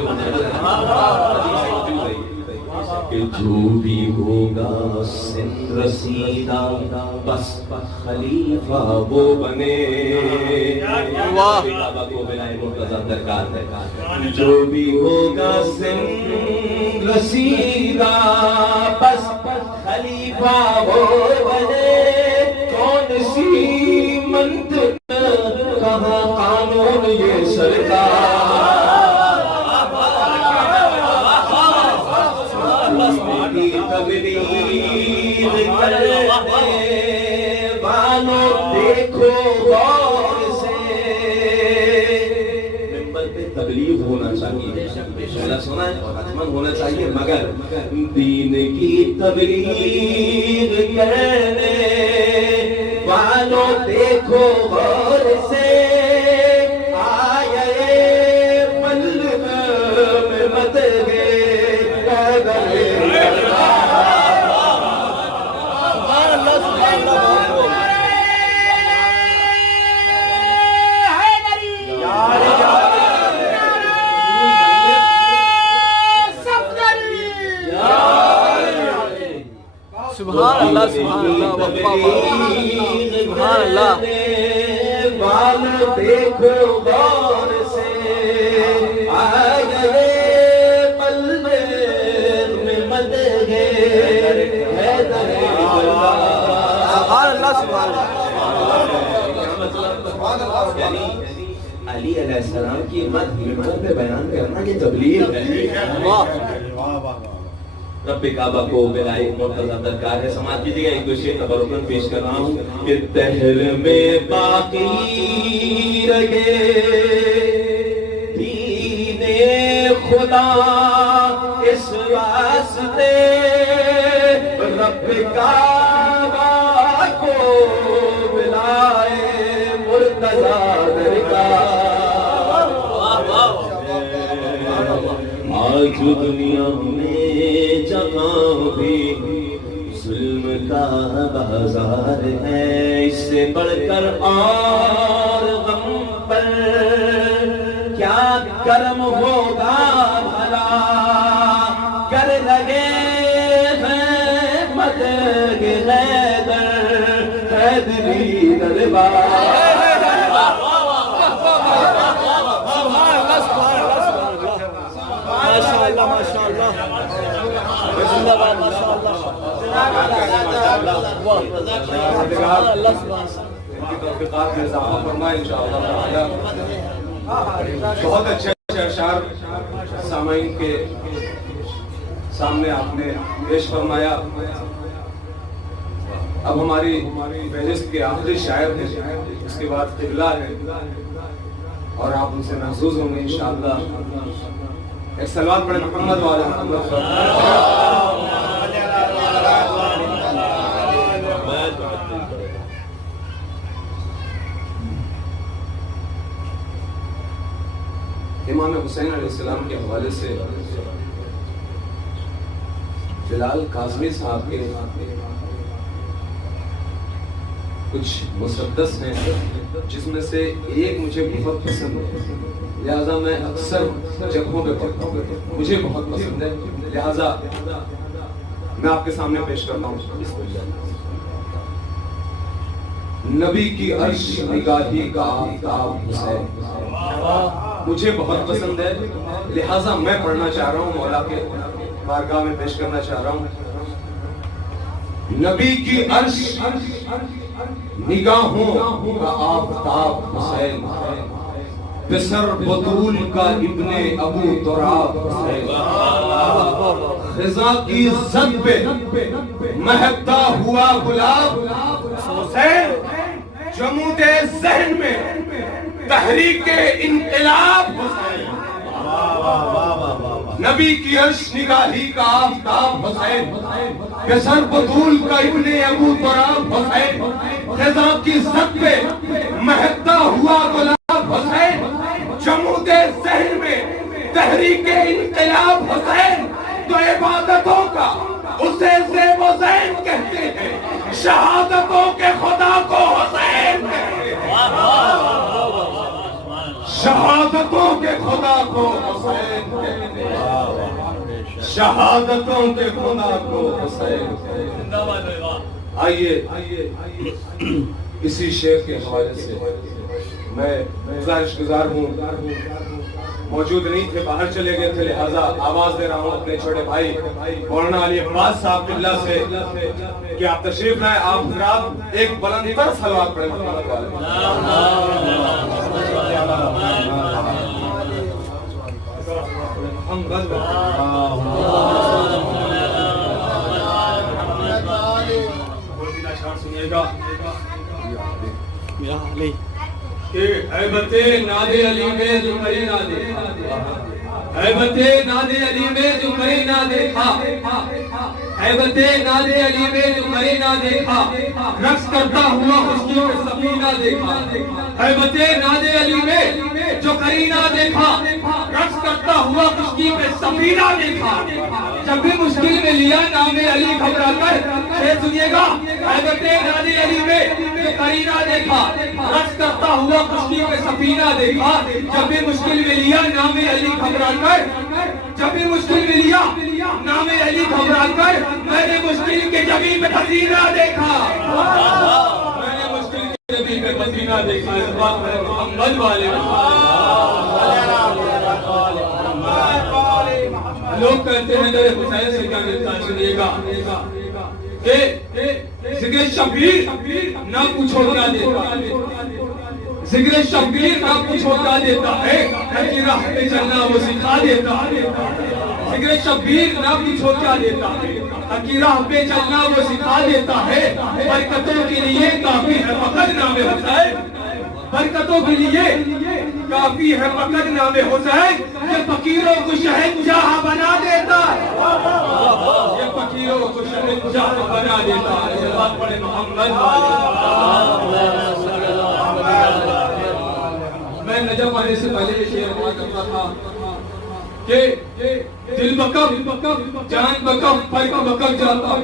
کہ جو بھی ہوگا سن رسیدہ بس خلیفہ وہ بنے. بابا کو بلائے مرتضی درکار ہے. جو بھی ہوگا سن رسیدہ بس خلیفہ وہ بنے. کون سی منطق کہاں قانون یہ سرکار. تقریر کرنے والوں دیکھو دیکھو غور سے. ممبر پہ تبلیغ ہونا چاہیے, پہلا سنا ہے, حتمن ہونا چاہیے, مگر دین کی تبلیغ کرنے والوں دیکھو غور سے, آئے پل میں مت گئے. سبحان اللہ, سبحان اللہ, سبحان اللہ. بال دیکھو غور سے, آئے پل میں مت گئے. سبحان اللہ, سبحان اللہ. یعنی علی علیہ السلام کی مدح ممبر پہ بیان کرنا یہ تبلیغ ہے. رب کعبہ کو میرا ایک مرتضی درکار ہے. سماعت کیجیے گا, ایک دو شعر تبرکاً پیش کر رہا ہوں کہ دہر میں باقی رہے دین خدا, اس واسطے رب کعبہ کو بلائے مرتضی درکار. آج دنیا میں جہاں بھی ظلم کا بازار ہے, اس سے بڑھ کر اور غم پر کیا کرم ہوگا بھلا, کر لگے ہیں مدد حیدری دربار. ماشاءاللہ, ماشاءاللہ, زندہ باد, ماشاءاللہ. سبحان اللہ, سبحان اللہ. کی توفیقات میں اضافہ فرمائے انشاءاللہ. بہت اچھے اچھے اشعار سامعین کے سامنے آپ نے پیش فرمایا. اب ہماری فہرست کے آخری شاعر ہیں, اس کے بعد قبلہ ہے, اور آپ ان سے محظوظ ہوں گے انشاءاللہ. ایک سلوات پڑھیں محمد والے محمد. امام حسین علیہ السلام کے حوالے سے بلال قاسمی صاحب کے کچھ مسدس ہیں, جس میں سے ایک مجھے بہت پسند ہے, لہذا میں اکثر جگہوں پہ پڑھتا ہوں, مجھے بہت پسند ہے, لہذا میں آپ کے سامنے پیش کرتا ہوں. نبی کی عرش نگاہی کا آفتاب حسین مجھے بہت پسند ہے, لہذا میں پڑھنا چاہ رہا ہوں, مولا کے بارگاہ میں پیش کرنا چاہ رہا ہوں. نبی کی عرش نگاہوں کا آفتاب حسین, پسر بطول کا ابن ابو تراب حسین, خزاں کی زد پہ مہکتا ہوا گلاب حسین, جمود ذہن میں تحریک انقلاب حسین. نبی کی عرش نگاہی کا آفتاب حسین, پسر بطول کا ابن ابو تراب حسین, خزاں کی زد پہ مہکتا ہوا گلاب حسین, جمود ذہن میں تحریک انقلاب حسین. تو عبادتوں کا اسے زیب و زین کہتے ہیں, شہادتوں کے خدا کو حسین کہتے ہیں. شہادتوں کے خدا کو حسین کہتے ہیں, شہادتوں کے خدا کو حسین کہتے ہیں. آئیے اسی شعر کے حوالے سے میں گزارش گزار ہوں, موجود نہیں تھے, باہر چلے گئے تھے, لہذا آواز دے رہا ہوں اپنے چھوٹے بھائی مولانا علی عباس صاحب قبلہ سے کہ آپ تشریف لائیں. آپ حضرات ایک بلند تر صلوات پڑھیں محمد والے. سنیے گا. یا علی کہ حیبت ناد علی میں جو کہیں نہ دیکھا، حیبت ناد علی میں جو کہیں نہ دیکھا، حیبت ناد علی میں جو کہیں نہ دیکھا، رقص کرتا ہوا خشکی میں سفینہ دیکھا، حیبت ناد علی میں جو کہیں نہ دیکھا، رقص کرتا ہوا خشکی میں سفینہ دیکھا، جب بھی مشکل میں لیا نام علی گھبرا کر، یہ سنیے گا، حیبت ناد علی میں جو کہیں نہ دیکھا، رقص کرتا ہوا خشکی میں سفینہ دیکھا، جب بھی مشکل میں لیا نام علی گھبرا کر، جب بھی مشکل میں لیا نام علی گھبرا کر، میں نے مشکل کے جبھی میں پسینہ دیکھا، میں نے مشکل کے جبھی میں پسینہ دیکھا، اس بات میں محمد والے لوگ کہتے ہیں میرے حسین سے کیا ملتا، سنیے گا کہ ذکر شبیر نہ پوچھو کیا دیتا، ذکر شبیر نہ پوچھو کیا دیتا ہے، کہ راہ پہ چلنا وہ سکھا دیتا ہے، ذکر شبیر نہ پوچھو کیا دیتا ہے، کہ راہ پہ چلنا وہ سکھا دیتا ہے، برکتوں کے لیے کافی ہے فقط نام حسین، برکتوں کے لیے کافی ہے فقط نام حسین، یہ فقیروں کو شہنشاہ بنا دیتا ہے، یہ فقیروں کو شہنشاہ بنا دیتا ہے، یہ بات پڑھے محمد میں نجم آنے سے پہلے یہ شعر ہوا کرتا تھا کہ دل بکب جان بکب فرق بکب جاتا،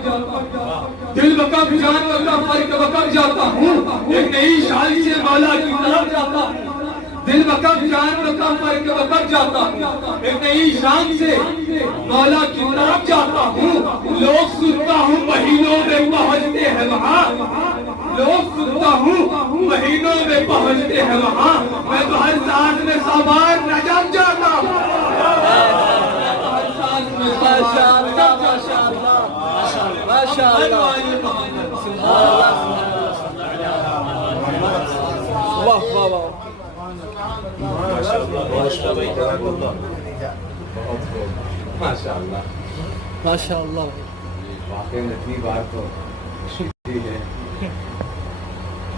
دل بکب جان بکب فرق بکب جاتا ہوں، ایک نئی شان سے مولا کی طرف جاتا ہوں، دل بکب جان بکب فرق بکب جاتا ہوں، ایک نئی شان سے مولا کی طرف جاتا ہوں، لوگ سنتا ہوں مہینوں میں پہنچتے ہیں وہاں، لوگ سنتا ہوں مہینوں میں پہنچتے ہیں وہاں، میں تو ہر سانس میں سوار نجم جاتا ہوں، ماشاءاللہ ماشاءاللہ واہ واہ واہ ماشاءاللہ واقعی اتنی بات تو ٹھیک ہے،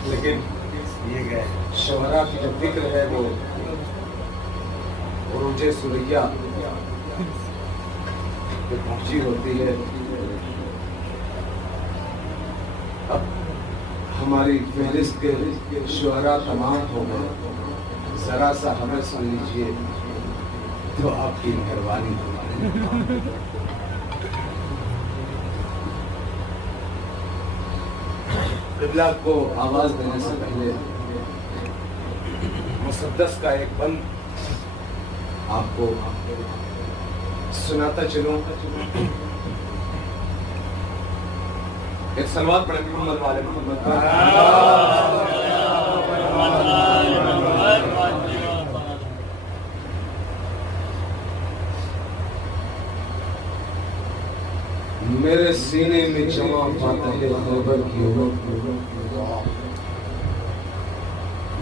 لیکن یہ شعراء کی جو فکر ہے وہ عروج ثریا پہ پہنچی ہوتی ہے، اب ہماری فہرست کے شعراء تمام ہو گئے، ذرا سا ہمیں سن لیجیے تو آپ کی مہربانی ہوگی۔ قبلہ کو آواز دینے سے پہلے مسدس کا ایک بند آپ کو سناتا چلوں، ایک صلوات پڑھیں محمد والے محمد میرے سینے میں جمع فاتح خیبر کی امت،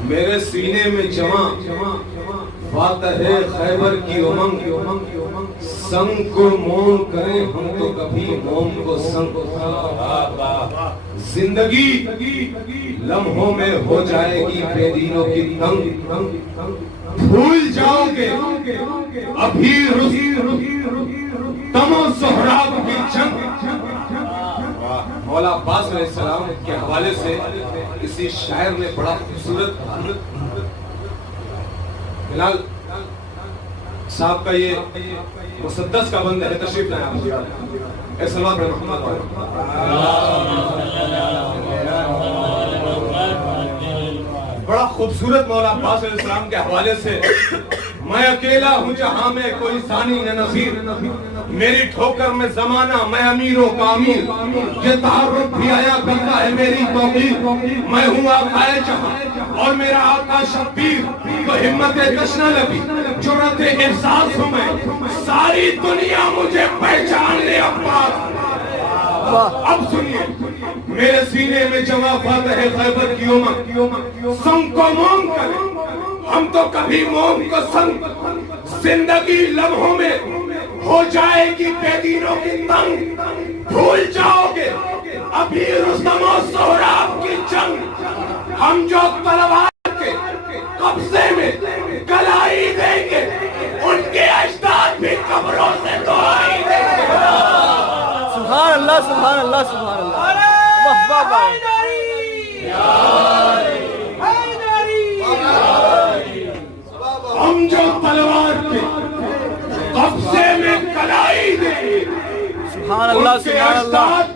میرے سینے میں جمع فاتح خیبر کی امنگ، سنگ کو موم کریں ہم تو کبھی موم کو سنگ، زندگی لمحوں میں ہو جائے گی بے دینوں کی تنگ، بھول جاؤ گے ابھی تم و سہراب کی جنگ۔ مولا عباس علیہ السلام کے حوالے سے کسی شاعر نے بڑا خوبصورت کہا، بلال صاحب کا یہ مسدس کا بند ہے، تشریف لائیں آپ، اے صلوات پر محمد، بڑا خوبصورت مولا عباس علیہ السلام کے حوالے سے، میں اکیلا ہوں جہاں میں کوئی ثانی نہ نظیر، میری ٹھوکر میں زمانہ میں امیروں کا امیر، یہ تعارف بھی آیا کرتا ہے میری توقیر، میں ہوں آقا جہاں اور میرا آقا شبیر، تو ہمت کشنا لگی جرأت احساس ہوں میں، ساری دنیا مجھے پہچان لے عباس۔ اب سنیے، میرے سینے میں جمع فاتح خیبر کی امنگ، سنگ کو موم کریں ہم تو کبھی موم کو سنگ، زندگی لمحوں میں ہو جائے گی بے دینوں کی تنگ، بھول جاؤ گے ابھی رستم و سہراب کی جنگ، ہم جو تلوار کے قبضے میں کلائی دیں گے ان کے اجداد بھی قبروں سے دعائی دیں گے. سبحان اللہ سبحان اللہ سبحان اللہ. واہ واہ واہ. ہم جو تلوار کے قبضے میں کلائی دیں گے سبحان اللہ ان کے سبحان اللہ. اجداد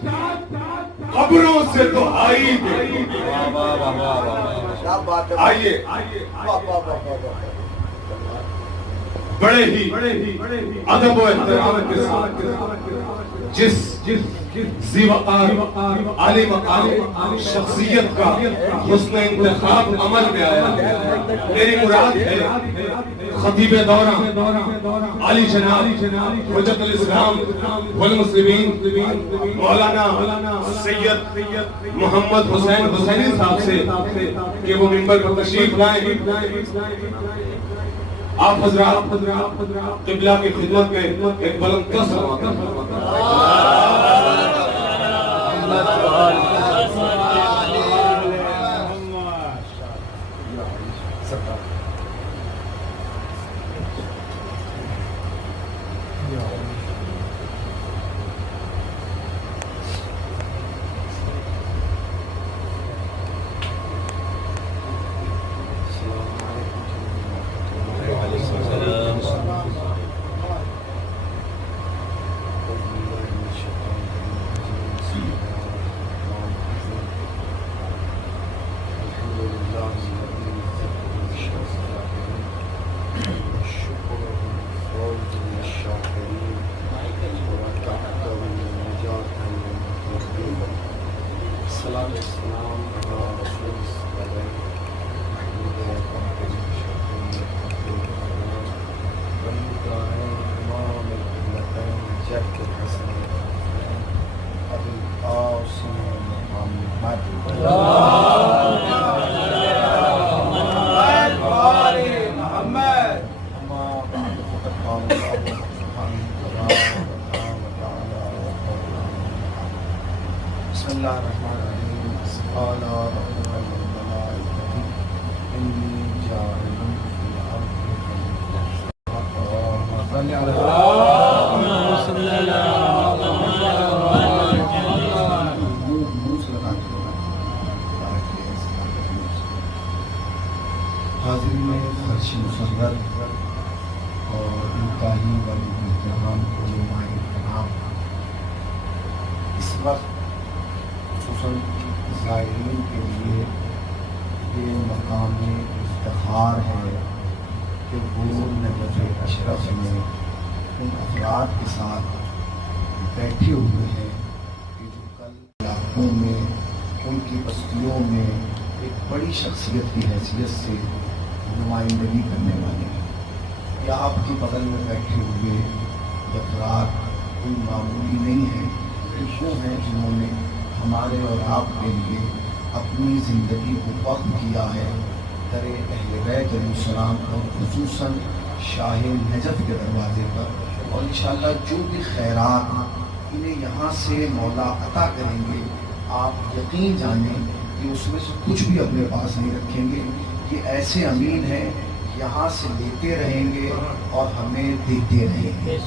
قبروں سے دعائی دیں گے. آئیے بڑے ہی ادب و احترام کے ساتھ جس ذی وقار عالی مقام شخصیت کا حسن انتخاب عمل میں آیا ہے، میری مراد ہے خطیب دورہ علی جناب حجت الاسلام والمسلمین مولانا سید محمد حسین حسینی صاحب سے کہ وہ منبر پر تشریف لائیں. آپ حضرات قبلہ کی خدمت میں ایک بلند قصر حاضر میں فرش مصور اور انتہائی والی احترام کو نمائیں کرام. اس وقت خصوصاً زائرین کے لیے یہ مقام افتخار ہے کہ وہ نجف اشرف میں ان افراد کے ساتھ بیٹھے ہوئے ہیں کہ جو کل علاقوں میں ان کی بستیوں میں ایک بڑی شخصیت کی حیثیت سے نمائندگی کرنے والے ہیں. یا آپ کے بغل میں بیٹھے ہوئے افراد کوئی معمولی نہیں ہیں، وہ ہیں جنہوں نے ہمارے اور آپ کے لیے اپنی زندگی کو وقف کیا ہے در اہل بیت علیہ السلام اور خصوصاً شاہ نجف کے دروازے پر. اور انشاءاللہ جو بھی خیرات انہیں یہاں سے مولا عطا کریں گے آپ یقین جانیں کہ اس میں سے کچھ بھی اپنے پاس نہیں رکھیں گے. یہ ایسے امین ہیں یہاں سے لیتے رہیں گے اور ہمیں دیتے رہیں گے.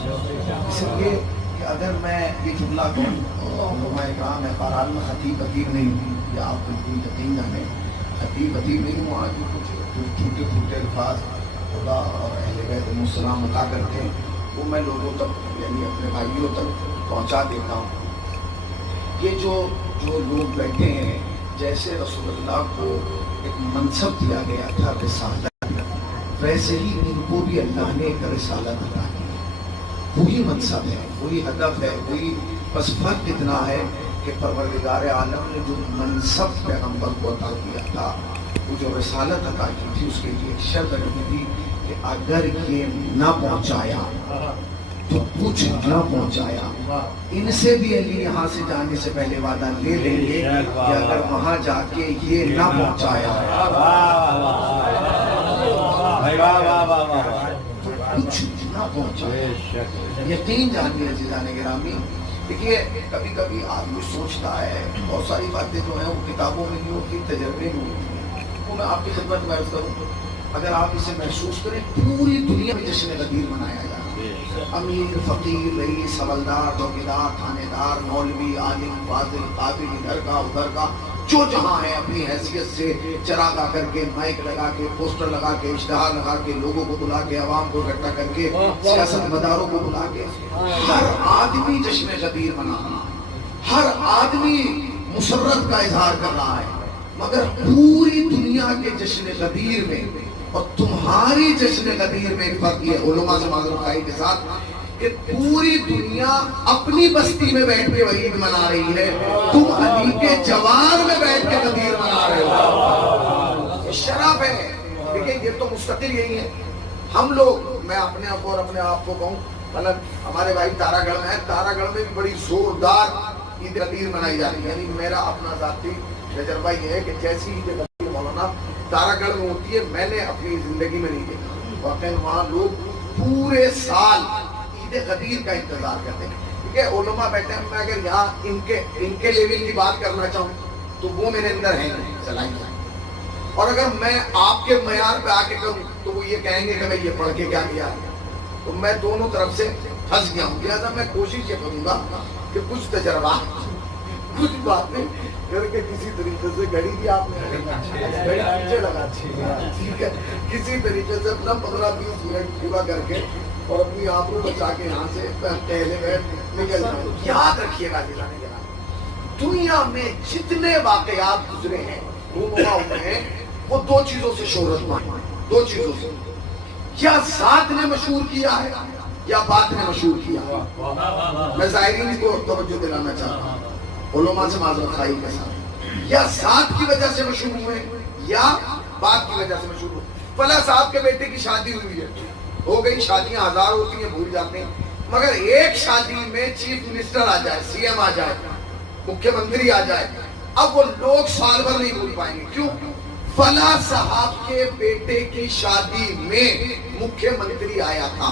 اس لیے کہ اگر میں یہ جملہ کہوں علماء کرام ہے بہرحال میں خطیب نہیں ہوں، یا آپ بالکل یقین جانیں خطیب نہیں ہوں. آج کچھ چھوٹے چھوٹے الفاظ خدا اور اہل بیت علیہ السلام عطا کرتے ہیں وہ میں لوگوں تک یعنی اپنے بھائیوں تک پہنچا دیتا ہوں. یہ جو لوگ بیٹھے ہیں جیسے رسول اللہ کو ایک منصب دیا گیا تھا رسالت، ویسے ہی ان کو بھی اللہ نے ایک رسالت عطا کی. وہی منصب ہے، وہی ہدف ہے، وہی بس فرق اتنا ہے کہ پروردگار عالم نے جو منصب پیغمبر کو عطا کیا تھا، وہ جو رسالت عطا کی تھی اس کے لیے ایک شرط رکھی تھی کہ اگر یہ نہ پہنچایا تو کچھ نہ پہنچایا. ان سے بھی علی یہاں سے جانے سے پہلے وعدہ لے لیں گے کہ اگر وہاں جا کے یہ نہ پہنچایا کچھ نہ پہنچایا. یقین جانیے عزیزان گرامی. دیکھیے کبھی کبھی آدمی سوچتا ہے بہت ساری باتیں جو ہیں وہ کتابوں میں نہیں ہوتی، تجربے میں ہوتی ہیں. میں آپ کی خدمت میں عرض کروں اگر آپ اسے محسوس کریں پوری دنیا میں جشن غدیر منایا جا رہا ہے. امیر فقیر رئیس حوالدار چوکیدار تھانے دار مولوی عالم فاضل قابل ادھر کا ادھر کا جو جہاں ہے اپنی حیثیت سے چراغ آ کر کے مائک لگا کے پوسٹر لگا کے اشتہار لگا کے لوگوں کو بلا کے عوام کو اکٹھا کر کے سیاست مداروں کو بلا کے ہر آدمی جشن غدیر منا رہا ہے, ہر آدمی مسرت کا اظہار کر رہا ہے, مگر پوری دنیا کے جشن غدیر میں اور تمہاری جشن غدیر میں ایک فرق یہ علماء سے معذرت خواہی کے ساتھ کہ پوری دنیا اپنی بستی میں بیٹھ کے عید منا رہی ہے, تم علی کے جوار میں بیٹھ کے غدیر منا رہے ہو. شرف ہے. دیکھیں یہ تو مستقل یہی ہے. ہم لوگ, میں اپنے آپ اور اپنے آپ کو کہوں, مطلب ہمارے بھائی تارا گڑھ میں ہے, تارا گڑھ میں بھی بڑی زوردار عید غدیر منائی جاتی ہے. یعنی میرا اپنا ذاتی تجربہ یہ ہے کہ جیسی عید غدیر مولانا تارا گڑھ میں ہوتی ہے میں نے اپنی زندگی میں نہیں دیکھا. واقعی وہاں لوگ پورے سال عید غدیر کا انتظار کرتے ہیں. ٹھیک ہے, علماء بیٹھے ہیں, میں اگر یہاں ان کے لیول کی بات کرنا چاہوں تو وہ میرے اندر ہے صلاحیت, اور اگر میں آپ کے معیار پہ آ کے کروں تو وہ یہ کہیں گے کہ میں یہ پڑھ کے کیا کیا, تو میں دونوں طرف سے پھنس گیا ہوں. لہٰذا میں کوشش یہ کروں گا کہ کچھ تجربات کچھ باتیں کر کے کسی طریقے سے گھڑی بھی آپ نے گھڑی پیچھے لگا, ٹھیک ہے, کسی طریقے سے اپنا 15-20 منٹ پورا کر کے اور اپنی آپ کو بچا کے یہاں سے پہلے میں نکل جاؤں. یاد رکھیے گا جلانے کے بعد دنیا میں جتنے واقعات گزرے ہیں رونما ہوئے ہیں وہ دو چیزوں سے شہرت پائے, دو چیزوں سے, یا ذات نے مشہور کیا ہے یا بات نے مشہور کیا. میں ظاہرین کو توجہ دلانا چاہتا ہوں علماء سے معذرت خواہی کے ساتھ, یا ذات کی وجہ سے مشہور ہوئے یا بات کی وجہ سے مشہور ہوئے. فلاں صاحب کے بیٹے کی شادی ہوئی ہے, ہو گئی, شادیاں ہزار ہوتی ہیں بھول جاتے ہیں, مگر ایک شادی میں چیف منسٹر آ جائے, سی ایم آ جائے, مکھیہ منتری آ جائے, اب وہ لوگ سال بھر نہیں بھول پائیں گے. کیوں؟ فلاں صاحب کے بیٹے کی شادی میں مکھیہ منتری آیا تھا,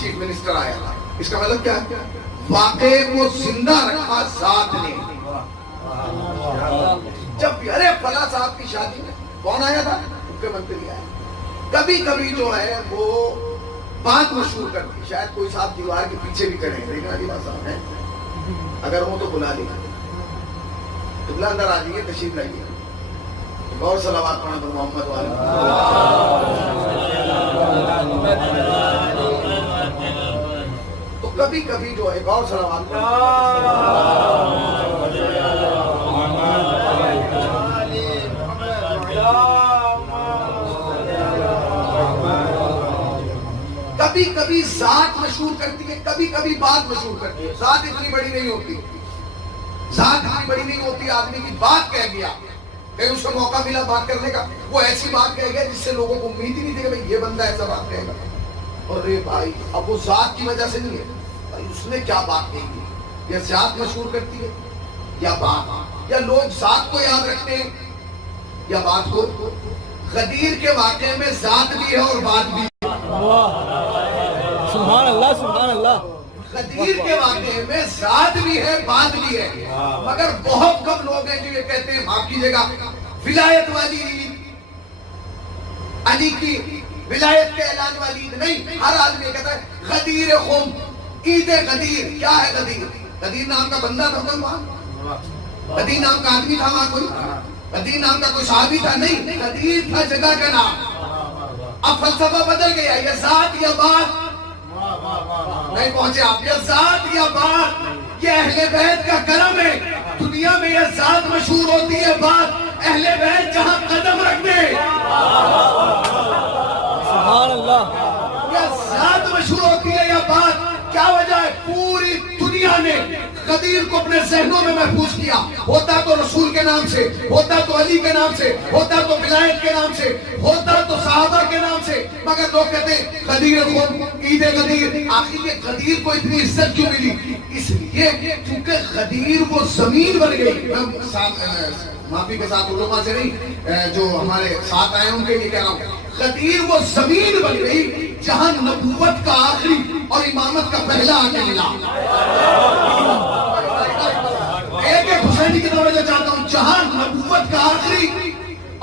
چیف منسٹر آیا تھا. اس کا مطلب کیا ہے؟ واقعے کو زندہ رکھا ذات نے. جب ارے فلاں صاحب کی شادی میں کون آیا تھا؟ مکھیہ منتری آیا. کبھی کبھی جو ہے وہ بات مشہور کرتی, شاید کوئی صاحب دیوار کے پیچھے بھی کریں, لیکن علی صاحب ہے اگر ہوں تو بلا لیں, قبلہ اندر آ جائیے, تشریف لائیے, غور صلوات پڑھیں تو محمد والے. تو کبھی کبھی جو ہے غور صلوات کبھی کبھی ذات مشہور کرتی ہے, کبھی کبھی بات مشہور کرتی ہے. ذات اتنی بڑی نہیں ہوتی, ذات اتنی بڑی نہیں ہوتی, آدمی کی بات کہہ گیا, کہیں اس کو موقع ملا بات کرنے کا, وہ ایسی بات کہہ گیا جس سے لوگوں کو امید ہی نہیں تھی کہ بھئی یہ بندہ ایسا بات کہے گا. اور یہ بھائی اب وہ ذات کی وجہ سے نہیں ہے, بھائی اس نے کیا بات کہی ہے, یا ذات مشہور کرتی ہے یا بات, یا لوگ ذات کو یاد رکھتے ہیں یا بات کو. غدیر کے واقعے میں ذات بھی ہے اور بات بھی ہے. سبحان اللہ سبحان اللہ. غدیر کے واقعے میں ذات بھی ہے بات بھی ہے, مگر بہت کم لوگ ہیں جو یہ کہتے ہیں معاف کیجیے گا ولایت والی عید, علی کی ولایت کے اعلان والی عید نہیں. ہر آدمی کہتا ہے غدیر خم, عید غدیر. کیا ہے غدیر؟ غدیر نام کا بندہ تھا کوئی وہاں, غدیر نام کا آدمی تھا وہاں کوئی, غدیر نام کا کوئی صحابی تھا نہیں, غدیر تھا جگہ کا نام. اب فلسفہ بدل گیا, یہ ذات یا بات نہیں پہنچے آپ, یہ ذات یا بات یہ اہل بیت کا کرم ہے. دنیا میں یہ ذات مشہور ہوتی ہے, بات اہل بیت جہاں قدم رکھ دے. سبحان اللہ. یہ ذات مشہور ہوتی ہے یا بات, کیا وجہ ہے؟ پوری دنیا نے غدیر کو اپنے ذہنوں میں محفوظ کیا. ہوتا تو رسول کے نام سے, ہوتا تو علی کے نام سے, ہوتا تو ولایت کے نام سے, ہوتا تو صحابہ کے نام سے, مگر لوگ کہتے ہیں غدیر خم, عید غدیر. آخر یہ غدیر کو اتنی عزت کیوں ملی؟ اس لیے کیونکہ غدیر وہ زمین بن گئی. معافی کے ساتھ علماء سے نہیں, جو ہمارے ساتھ آئے ان کے لیے کہہ رہا ہوں, غدیر وہ زمین بن گئی جہاں نبوت کا آخری اور امامت کا پہلا آنے ملا. ایک حسینی کی توجہ چاہتا ہوں, جہاں نبوت کا آخری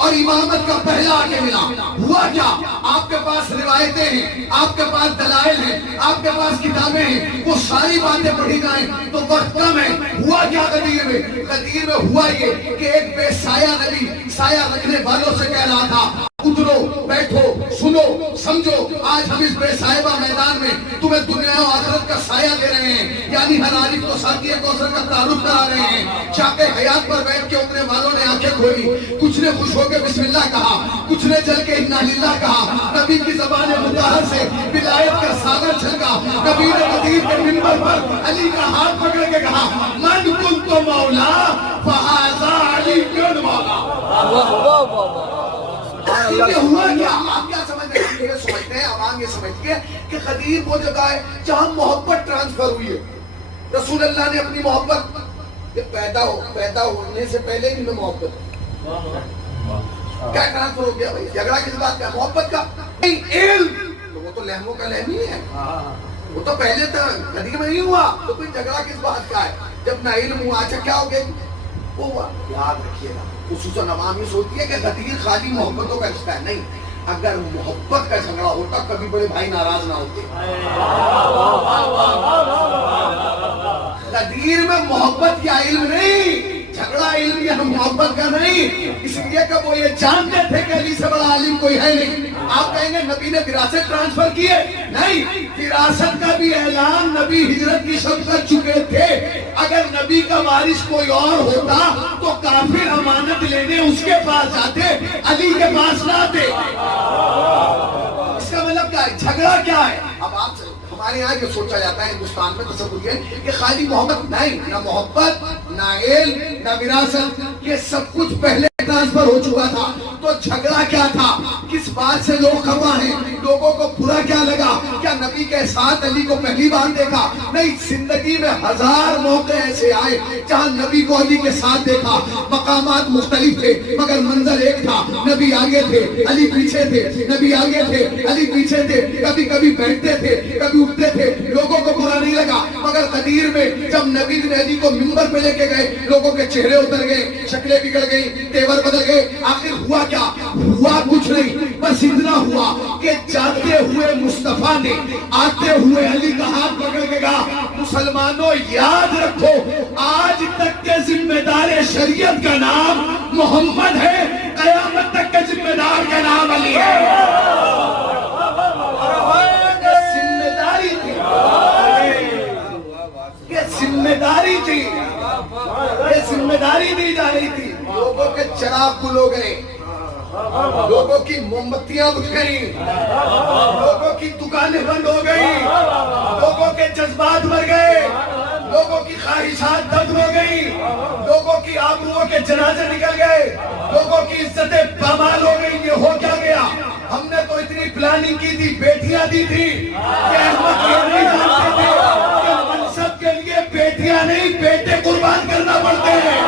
اور امامت کا پہلا آ کے ملا. ہوا کیا؟ آپ کے پاس روایتیں ہیں، آپ کے پاس دلائل ہیں، آپ کے پاس کتابیں ہیں، وہ ساری باتیں پڑھی جائیں تو وقت کم ہے. ہوا کیا غدیر میں؟ غدیر میں ہوا یہ کہ ایک بے سایہ نبی سایہ رکھنے والوں سے کہہ رہا تھا اترو، بیٹھو، سنو، سمجھو. آج ہم اس بے صاحبہ میدان میں تمہیں دنیا و آخرت کا سایہ دے رہے ہیں، یعنی ہر عارف کو ساقی کوثر کا تعارف کرا رہے ہیں. چاقے حیات پر بیٹھ کے اپنے والوں نے آنکھیں کھولی، کچھ نے خوش ہو کے بسم اللہ کہا، کچھ نے جل کے انا للہ کہا. نبی کی زبان مطہر سے ولایت کا ساگر چھلکا. نبی نے غدیر کے منبر پر علی کا ہاتھ پکڑ کے کہا من کنت مولا فہذا علی مولا. یہ ہوا کیا؟ آپ کیا سمجھتے ہیں؟ یہ سمجھتے ہیں، عوام یہ سمجھتی ہے کہ غدیر وہ جگہ ہے جہاں محبت ٹرانسفر ہوئی ہے. رسول اللہ نے اپنی محبت پیدا ہونے سے پہلے ہی میں محبت کیا ٹرانسفر ہو گیا بھائی؟ جھگڑا کس بات کا؟ محبت کا. علم وہ تو لہموں کا لہم ہی ہے، وہ تو پہلے تھا، غدیر میں نہیں ہوا. تو کوئی جھگڑا کس بات کا ہے جب نہ علم ہوا؟ اچھا کیا ہو گیا؟ وہ ہوا. یاد رکھیے گا خصوصاً عوام یہ سوچتی ہے کہ غدیر خالی محبتوں کا رشتہ ہے. نہیں، اگر محبت کا جھگڑا ہوتا کبھی بڑے بھائی ناراض نہ ہوتے. غدیر میں محبت یا علم نہیں، جھگڑا علم یا محبت کا نہیں. اس لیے کہ وہ یہ جانتے تھے کہ علی سے بڑا عالم کوئی ہے نہیں. آپ کہیں گے نبی نے وراثت ٹرانسفر کی ہے؟ نہیں، وراثت کا بھی اعلان نبی ہجرت کی شب کر چکے تھے. اگر نبی کا وارث کوئی اور ہوتا تو کافر امانت لینے اس کے پاس جاتے، علی کے پاس نہ آتے. اس کا مطلب کیا ہے؟ جھگڑا کیا ہے؟ اب آپ ہمارے یہاں جو سوچا جاتا ہے ہندوستان میں تصور یہ کہ خالی محبت نہیں، نہ محبت، نہ علم، نہ وراثت، یہ سب کچھ پہلے ٹرانسفر ہو چکا تھا. تو جھگڑا کیا تھا؟ کس بات سے لوگ خفا ہیں؟ لوگوں کو برا کیا لگا؟ کیا نبی کے ساتھ علی کو پہلی بار دیکھا؟ نہیں، زندگی میں ہزار موقع ایسے آئے جہاں نبی کو علی کے ساتھ دیکھا. مقامات مختلف تھے مگر منظر ایک تھا. نبی آگے تھے، علی پیچھے تھے، نبی آگے تھے، علی پیچھے تھے. کبھی کبھی بیٹھتے تھے، کبھی اٹھتے تھے. لوگوں کو برا نہیں لگا. مگر غدیر میں جب نبی نے علی کو منبر پہ لے کے گئے، لوگوں کے چہرے اتر گئے، شکلیں بگڑ گئی، تیور بدل گئے. آخر ہوا کیا؟ ہوا کچھ نہیں، بس اتنا ہوا کہ جاتے ہوئے مصطفیٰ نے آتے ہوئے علی کا ہاتھ پکڑ کے کہا مسلمانوں یاد رکھو آج تک کے ذمہ دار شریعت کا نام محمد ہے، قیامت تک کے ذمہ دار کا نام علی ہے. ذمہ داری تھی، یہ ذمہ داری تھی، یہ ذمہ داری دی جا رہی تھی. لوگوں کے چراغ گل ہو گئے، لوگوں کی موم بتیاں بجھ گئی، لوگوں کی دکانیں بند ہو گئی، لوگوں کے جذبات مر گئے، لوگوں کی خواہشات دفن ہو گئی، لوگوں کی آبروؤں کے جنازے نکل گئے، لوگوں کی عزتیں پامال ہو گئی. یہ ہو کیا گیا؟ ہم نے تو اتنی پلاننگ کی تھی، بیٹیاں دی تھی کہ احمد یہ نہیں جانتے تھے کہ منصب کے لیے بیٹیاں نہیں بیٹے قربان کرنا پڑتے ہیں.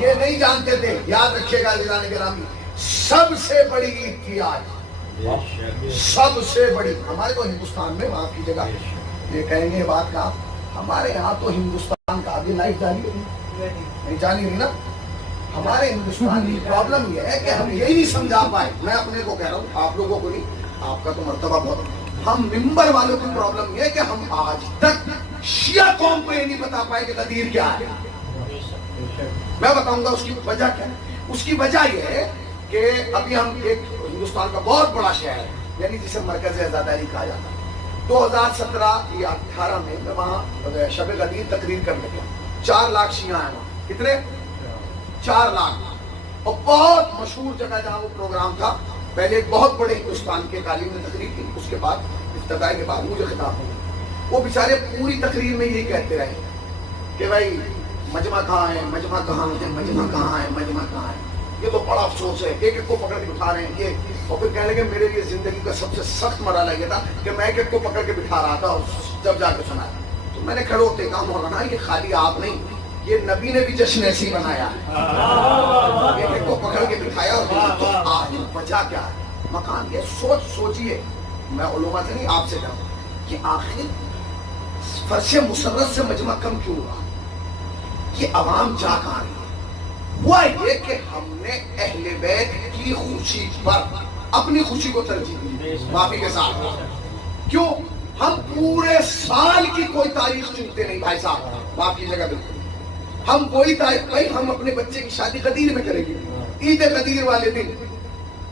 یہ نہیں جانتے تھے. یاد رکھیے گا عزیزان گرامی، سب سے بڑی عید تھی آج، سب سے بڑی. ہمارے تو ہندوستان میں وہاں کی جگہ یہ کہیں گے بات کا، ہمارے یہاں تو ہندوستان کا آگے لائف جاری نہیں جانی نہیں نا. ہمارے ہندوستان کی پرابلم یہ ہے کہ ہم یہی نہیں سمجھا پائے. میں اپنے کو کہہ رہا ہوں، آپ لوگوں کو نہیں، آپ کا تو مرتبہ بہت. ہم ممبر والوں کی پرابلم یہ ہے کہ ہم آج تک شیعہ قوم کو یہ نہیں بتا پائے کہ غدیر کیا ہے. میں بتاؤں گا اس کی وجہ کیا ہے. اس کی وجہ یہ ہے کہ ابھی ہم ایک ہندوستان کا بہت بڑا شہر ہے یعنی جسے مرکز عزاداری کہا جاتا ہے. 2017 یا 18 میں وہاں شب غدیر تقریر کرنے گیا. 4 لاکھ شیعہ ہیں وہاں. کتنے؟ 4 لاکھ. اور بہت مشہور جگہ جہاں وہ پروگرام تھا. پہلے ایک بہت بڑے ہندوستان کے عالم نے تقریر کی، اس کے بعد افتتاح کے بعد مجھے خطاب ہوا. وہ بیچارے پوری تقریر میں یہی کہتے رہے کہ بھائی مجمع کہاں ہے، مجمع کہاں ہے، مجمع کہاں ہے، مجمع کہاں ہے. یہ تو بڑا افسوس ہے. ایک ایک کو پکڑ کے بٹھا رہے ہیں یہ. اور پھر کہنے لگے میرے لیے زندگی کا سب سے سخت مرحلہ یہ تھا کہ میں ایک ایک کو پکڑ کے بٹھا رہا تھا اور جب جا کے سنا تو میں نے کھڑے ہوتے کہا مولانا یہ خالی آپ نہیں، یہ نبی نے بھی جشن ایسی بنایا ہے. ایک ایک کو پکڑ کے بٹھایا. اور تو آج وجہ کیا ہے؟ مکان یہ سوچیے. میں علماء سے نہیں آپ سے کہوں کہ آخر فرش مسرت سے مجمع کم کیوں ہوا؟ یہ عوام جا کہاں رہی ہے؟ ہوا یہ کہ ہم نے اہل بیت کی خوشی پر اپنی خوشی کو ترجیح دی معافی کے ساتھ. کیوں؟ ہم پورے سال کی کوئی تاریخ چنتے نہیں بھائی صاحب، معاف کیجیے گا بالکل. ہم کوئی تاریخ، بھائی ہم اپنے بچے کی شادی غدیر میں کریں گے، عید غدیر والے دن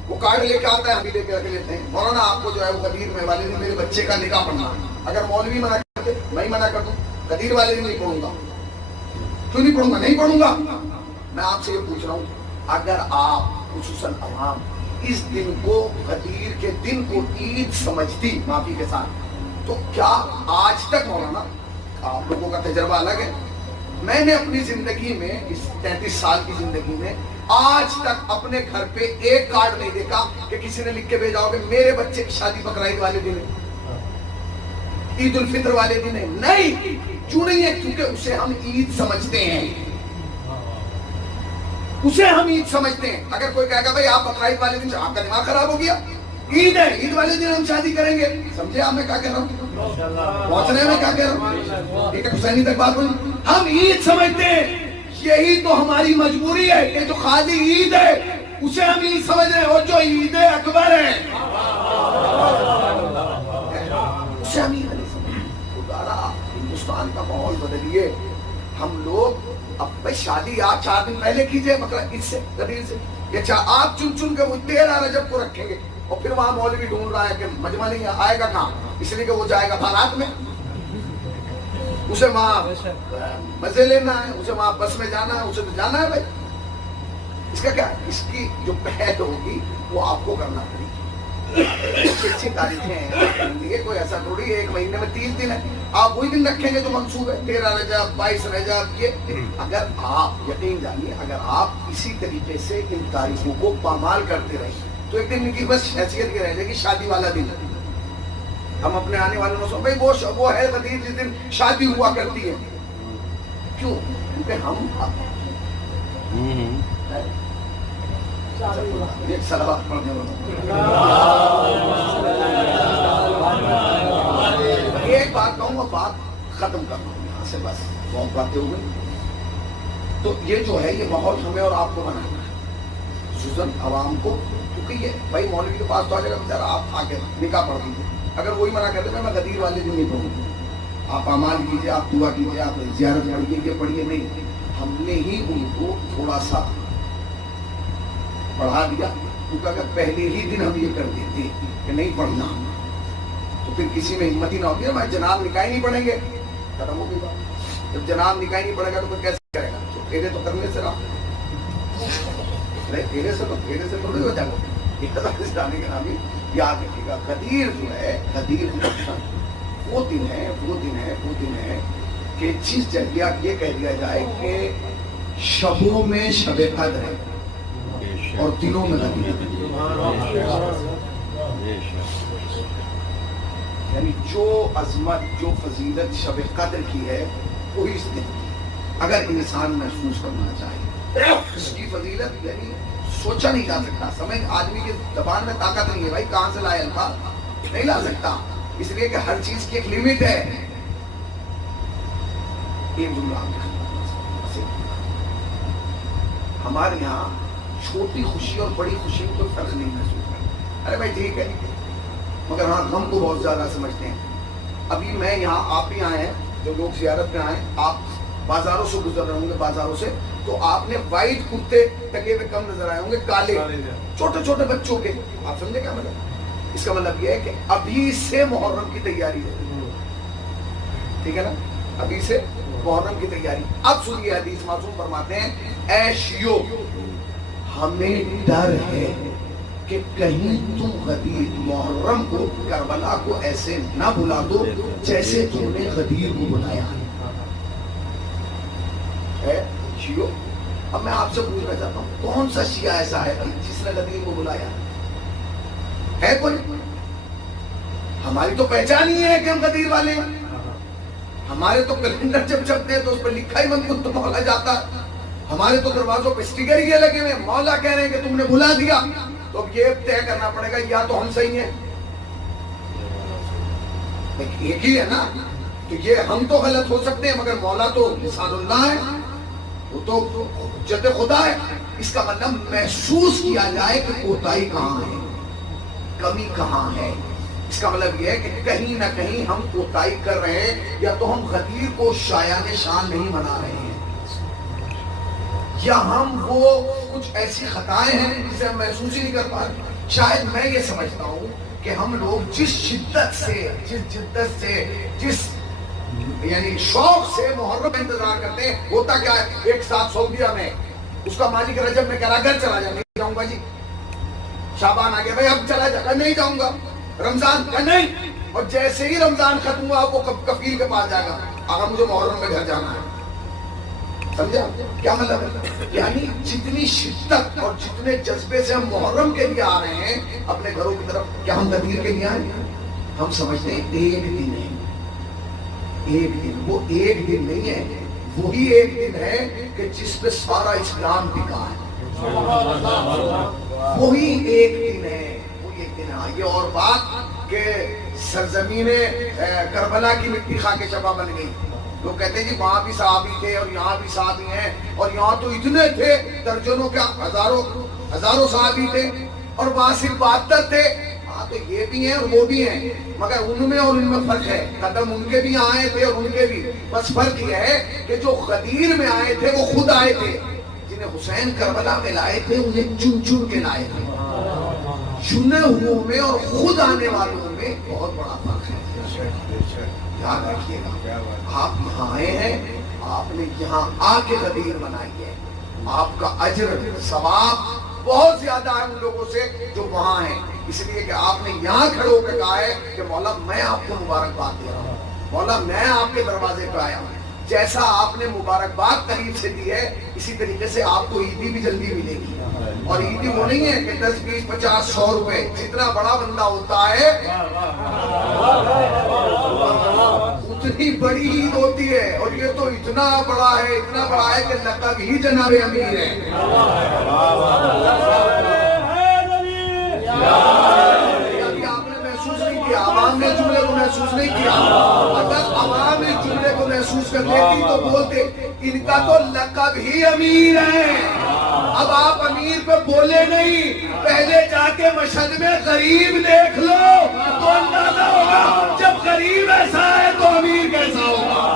وہ کارڈ لے کے آتا ہے، ہم بھی لے کے رکھ لیتے ہیں، مولانا آپ کو جو ہے وہ غدیر میں والے دن میرے بچے کا نکاح پڑھنا ہے. اگر مولوی منع کرتے میں ہی منع کر دوں، غدیر والے دن نہیں پڑھوں گا. کیوں نہیں پڑھوں گا؟ نہیں پڑھوں گا. میں آپ سے یہ پوچھ رہا ہوں، اگر آپ خصوصاً عوام اس دن کو غدیر کے دن کو عید سمجھتی معافی کے ساتھ، تو کیا آج تک مولانا آپ لوگوں کا تجربہ الگ ہے. میں نے اپنی زندگی میں اس 33 سال کی زندگی میں آج تک اپنے گھر پہ ایک کارڈ نہیں دیکھا کہ کسی نے لکھ کے بھیجا ہو کہ میرے بچے کی شادی بقرعید والے دن ہے، عید الفطر والے دن ہے. نہیں، کیوں نہیں ہے؟ کیونکہ اسے ہم عید سمجھتے ہیں، اسے ہم عید سمجھتے ہیں. اگر کوئی کہے گا بھائی آپ بقرعید والے دن، آپ کا دماغ خراب ہو گیا، عید ہے، عید والے دن ہم شادی کریں گے. سمجھے آپ میں کیا کہہ رہا ہوں؟ پہنچنے میں کیا کہہ رہا ہوں؟ ٹھیک ہے، حسینی تک بات ہوئی. ہم عید سمجھتے ہیں، یہی تو ہماری مجبوری ہے کہ جو خالی عید ہے اسے ہم عید سمجھ رہے ہیں، اور جو عید اکبر ہے اسے ہم عید نہیں سمجھ. خدا ہندوستان کا ماحول بدلیے. ہم لوگ اب بھائی شادی آپ 4 دن پہلے کیجئے، مطلب اس سے غدیر سے، یا آپ چن چن کے وہ 13 رجب کو رکھیں گے، اور پھر وہاں مولوی ڈھونڈ رہا ہے کہ مجمع نہیں آئے گا کہاں، اس لیے کہ وہ جائے گا بارات میں، اسے وہاں مزے لینا ہے، اسے وہاں بس میں جانا ہے، اسے تو جانا ہے. بھائی اس کا کیا ہے؟ اس کی جو پہل ہوگی وہ آپ کو کرنا پڑے گی. اچھی تاریخیں ہیں، کوئی ایسا تھوڑی 1 مہینے میں 30 دن ہے، آپ وہی دن رکھیں گے جو منصوب ہے، 13 رجب 22 رجب. یہ اگر آپ یقین جانیے، اگر آپ اسی طریقے سے ان تاریخوں کو پامال کرتے رہیں تو ایک دن کی بس حیثیت یہ رہ جائے گی شادی والا دن. ہم اپنے آنے والوں کو بھائی وہ ہے غدیر جس دن شادی ہوا کرتی ہے. کیوں؟ کیونکہ ہم ایک صلوات پڑھنے والا. ایک بات کہوں گا، بات ختم کر دوں یہاں سے، بس بہت باتیں ہو گئی. تو یہ جو ہے یہ ماحول ہمیں اور آپ کو بنانا ہے، خصوصاً عوام کو. کیونکہ یہ بھائی مولوی کے پاس تو آ جائے گا بیچارہ، آپ آ کے نکاح پڑھ دیجیے. اگر وہی منع کر دے میں غدیر والے دن نہیں پڑھوں، آپ اعمال کیجیے، آپ دعا کیجیے، آپ زیارت پڑھیے، یہ پڑھیے. نہیں، ہم نے ہی ان کو تھوڑا سا پڑھا دیا، کیونکہ اگر پہلے ہی دن ہم یہ کر دیتے کہ نہیں پڑھنا تو پھر کسی میں ہمت ہی نہ ہوتی ہے. میں جناب نکاح نہیں پڑھیں گے، ختم ہو گئی بات. جب جناب نکاح نہیں پڑھے گا تو پھر کیسے کرے گا؟ تو پھیرے تو کرنے سے رہا، پھیرے سے تھوڑی ہو جائے گا. جانے کا نام یاد رکھیے گا. غدیر جو ہے، غدیر وہ دن ہے کہ جس جگہ یہ کہہ دیا جائے کہ شبوں میں شب قدر ہے اور دنوں میں غدیر. یعنی جو عظمت، جو فضیلت شب قدر کی ہے وہی اس دن کی. اگر انسان محسوس کرنا چاہے اس کی فضیلت، یعنی سوچا نہیں جا سکتا. سمجھ آدمی کی زبان میں طاقت نہیں ہے، بھائی کہاں سے لائے الفاظ نہیں لا سکتا، اس لیے کہ ہر چیز کی ایک لمٹ ہے. ایک جملہ ہمارے یہاں چھوٹی خوشی اور بڑی خوشی میں کوئی فرق نہیں محسوس کرتا. ارے بھائی ٹھیک ہے، مگر ہاں غم کو بہت زیادہ سمجھتے ہیں. ابھی میں یہاں، آپ بھی آئے ہیں، جو لوگ زیارت میں آئے، آپ بازاروں سے گزر رہے ہوں گے، بازاروں سے تو آپ نے وائٹ کرتے ٹنگے ہوئے کم نظر آئے ہوں گے، کالے چھوٹے چھوٹے بچوں کے. آپ سمجھے کیا مطلب؟ اس کا مطلب یہ ہے کہ ابھی سے محرم کی تیاری ہے. ٹھیک ہے نا، ابھی سے محرم کی تیاری. اب سنیے حدیث، معصوم فرماتے ہیں اے شیو، ہمیں ڈر ہے کہ کہیں تم غدیر محرم کو، کربلا کو ایسے نہ بلا دو جیسے تم نے غدیر کو بلایا ہے. شیعو، اب میں آپ سے پوچھنا چاہتا ہوں کون سا شیعہ ایسا ہے جس نے غدیر کو بلایا ہے؟ کوئی؟ ہماری تو پہچان ہی ہے کہ ہم غدیر والے ہیں. ہمارے تو کیلنڈر جب چھپتے ہیں تو اس پر لکھا ہی من تو مولا جاتا ہے. ہمارے تو دروازوں پہ اسٹیکر ہی لگے ہوئے، مولا کہہ رہے ہیں کہ تم نے بلا دیا. تو اب یہ طے کرنا پڑے گا یا تو ہم صحیح ہیں، ایک ہی ہے نا. تو یہ ہم تو غلط ہو سکتے ہیں مگر مولا تو لسان اللہ ہے، وہ تو حجت خدا ہے، اس کا مطلب محسوس کیا جائے کہ کوتاہی کہاں ہے، کمی کہاں ہے۔ اس کا مطلب یہ ہے کہ کہیں نہ کہیں ہم کوتاہی کر رہے ہیں، یا تو ہم غدیر کو شایان شان نہیں بنا رہے ہیں، یا ہم وہ کچھ ایسی خطائیں ہیں جسے ہم محسوس ہی نہیں کر پا رہے۔ شاید میں یہ سمجھتا ہوں کہ ہم لوگ جس شدت سے، جس جدت سے، جس یعنی شوق سے محرم کا انتظار کرتے ہیں، ہوتا کیا ہے، ایک ساتھ سعودیہ میں اس کا مالک رجب میں کہہ رہا گھر چلا جا، نہیں جاؤں گا جی، شعبان آ گیا بھائی اب چلا جا، نہیں جاؤں گا، رمضان کا نہیں، اور جیسے ہی رمضان ختم ہوا وہ کفیل کے پاس جائے گا، آگا مجھے محرم میں گھر جانا ہے۔ سمجھا کیا مطلب ہے؟ یعنی جتنی شدت اور جتنے جذبے سے ہم محرم کے لیے آ رہے ہیں اپنے گھروں کی طرف، کیا ہم غدیر کے لیے آئے ہیں؟ ہم سمجھتے ہیں ایک دن ہے، ایک دن، وہ ایک دن نہیں ہے، وہی ایک دن ہے کہ جس پہ سارا اسلام ٹکا ہے، وہی ایک دن ہے، وہی ایک دن ہے۔ یہ اور بات کہ سرزمین کربلا کی مٹی کھا کے شفا بن گئی، لوگ کہتے ہیں جی وہاں بھی صحابی تھے اور یہاں بھی صحابی ہیں، اور یہاں تو اتنے تھے، درجنوں کیا ہزاروں صحابی تھے، اور وہاں صرف 72 تھے۔ ہاں تو یہ بھی ہیں اور وہ بھی ہیں، مگر ان میں اور ان میں فرق ہے، قدم ان کے بھی آئے تھے اور ان کے بھی، بس فرق یہ ہے کہ جو غدیر میں آئے تھے وہ خود آئے تھے، جنہیں حسین کربلا میں لائے تھے انہیں چن چن کے لائے تھے، چنے ہوئے میں اور خود آنے والوں میں بہت بڑا فرق ہے۔ یاد رکھیے گا، آپ یہاں آئے ہیں، آپ نے یہاں آ کے غدیر بنائی ہے، آپ کا اجر ثواب بہت زیادہ ہے ان لوگوں سے جو وہاں ہیں، اس لیے کہ آپ نے یہاں کھڑے ہو کے کہا ہے کہ مولا میں آپ کو مبارکباد دے رہا ہوں، مولا میں آپ کے دروازے پہ آیا ہوں۔ جیسا آپ نے مبارکباد قریب سے دی ہے، اسی طریقے سے آپ کو عیدی بھی جلدی ملے گی، اور عیدی وہ نہیں ہے کہ 10 20 50 100 روپے، جتنا بڑا بندہ ہوتا ہے اتنی بڑی عید ہوتی ہے، اور یہ تو اتنا بڑا ہے کہ لقب ہی جناب امیر ہے۔ ابھی آپ نے محسوس نہیں کیا، عوام نے جملے کو محسوس نہیں کیا، اگر عوام اس جملے کو محسوس کر لیتی تو بولتے ان کا تو لقب ہی امیر ہے۔ اب آپ امیر پہ بولے نہیں، پہلے جا کے مشہد میں غریب دیکھ لو تو اندازہ ہوگا، جب غریب ایسا ہے تو امیر کیسا ہوگا۔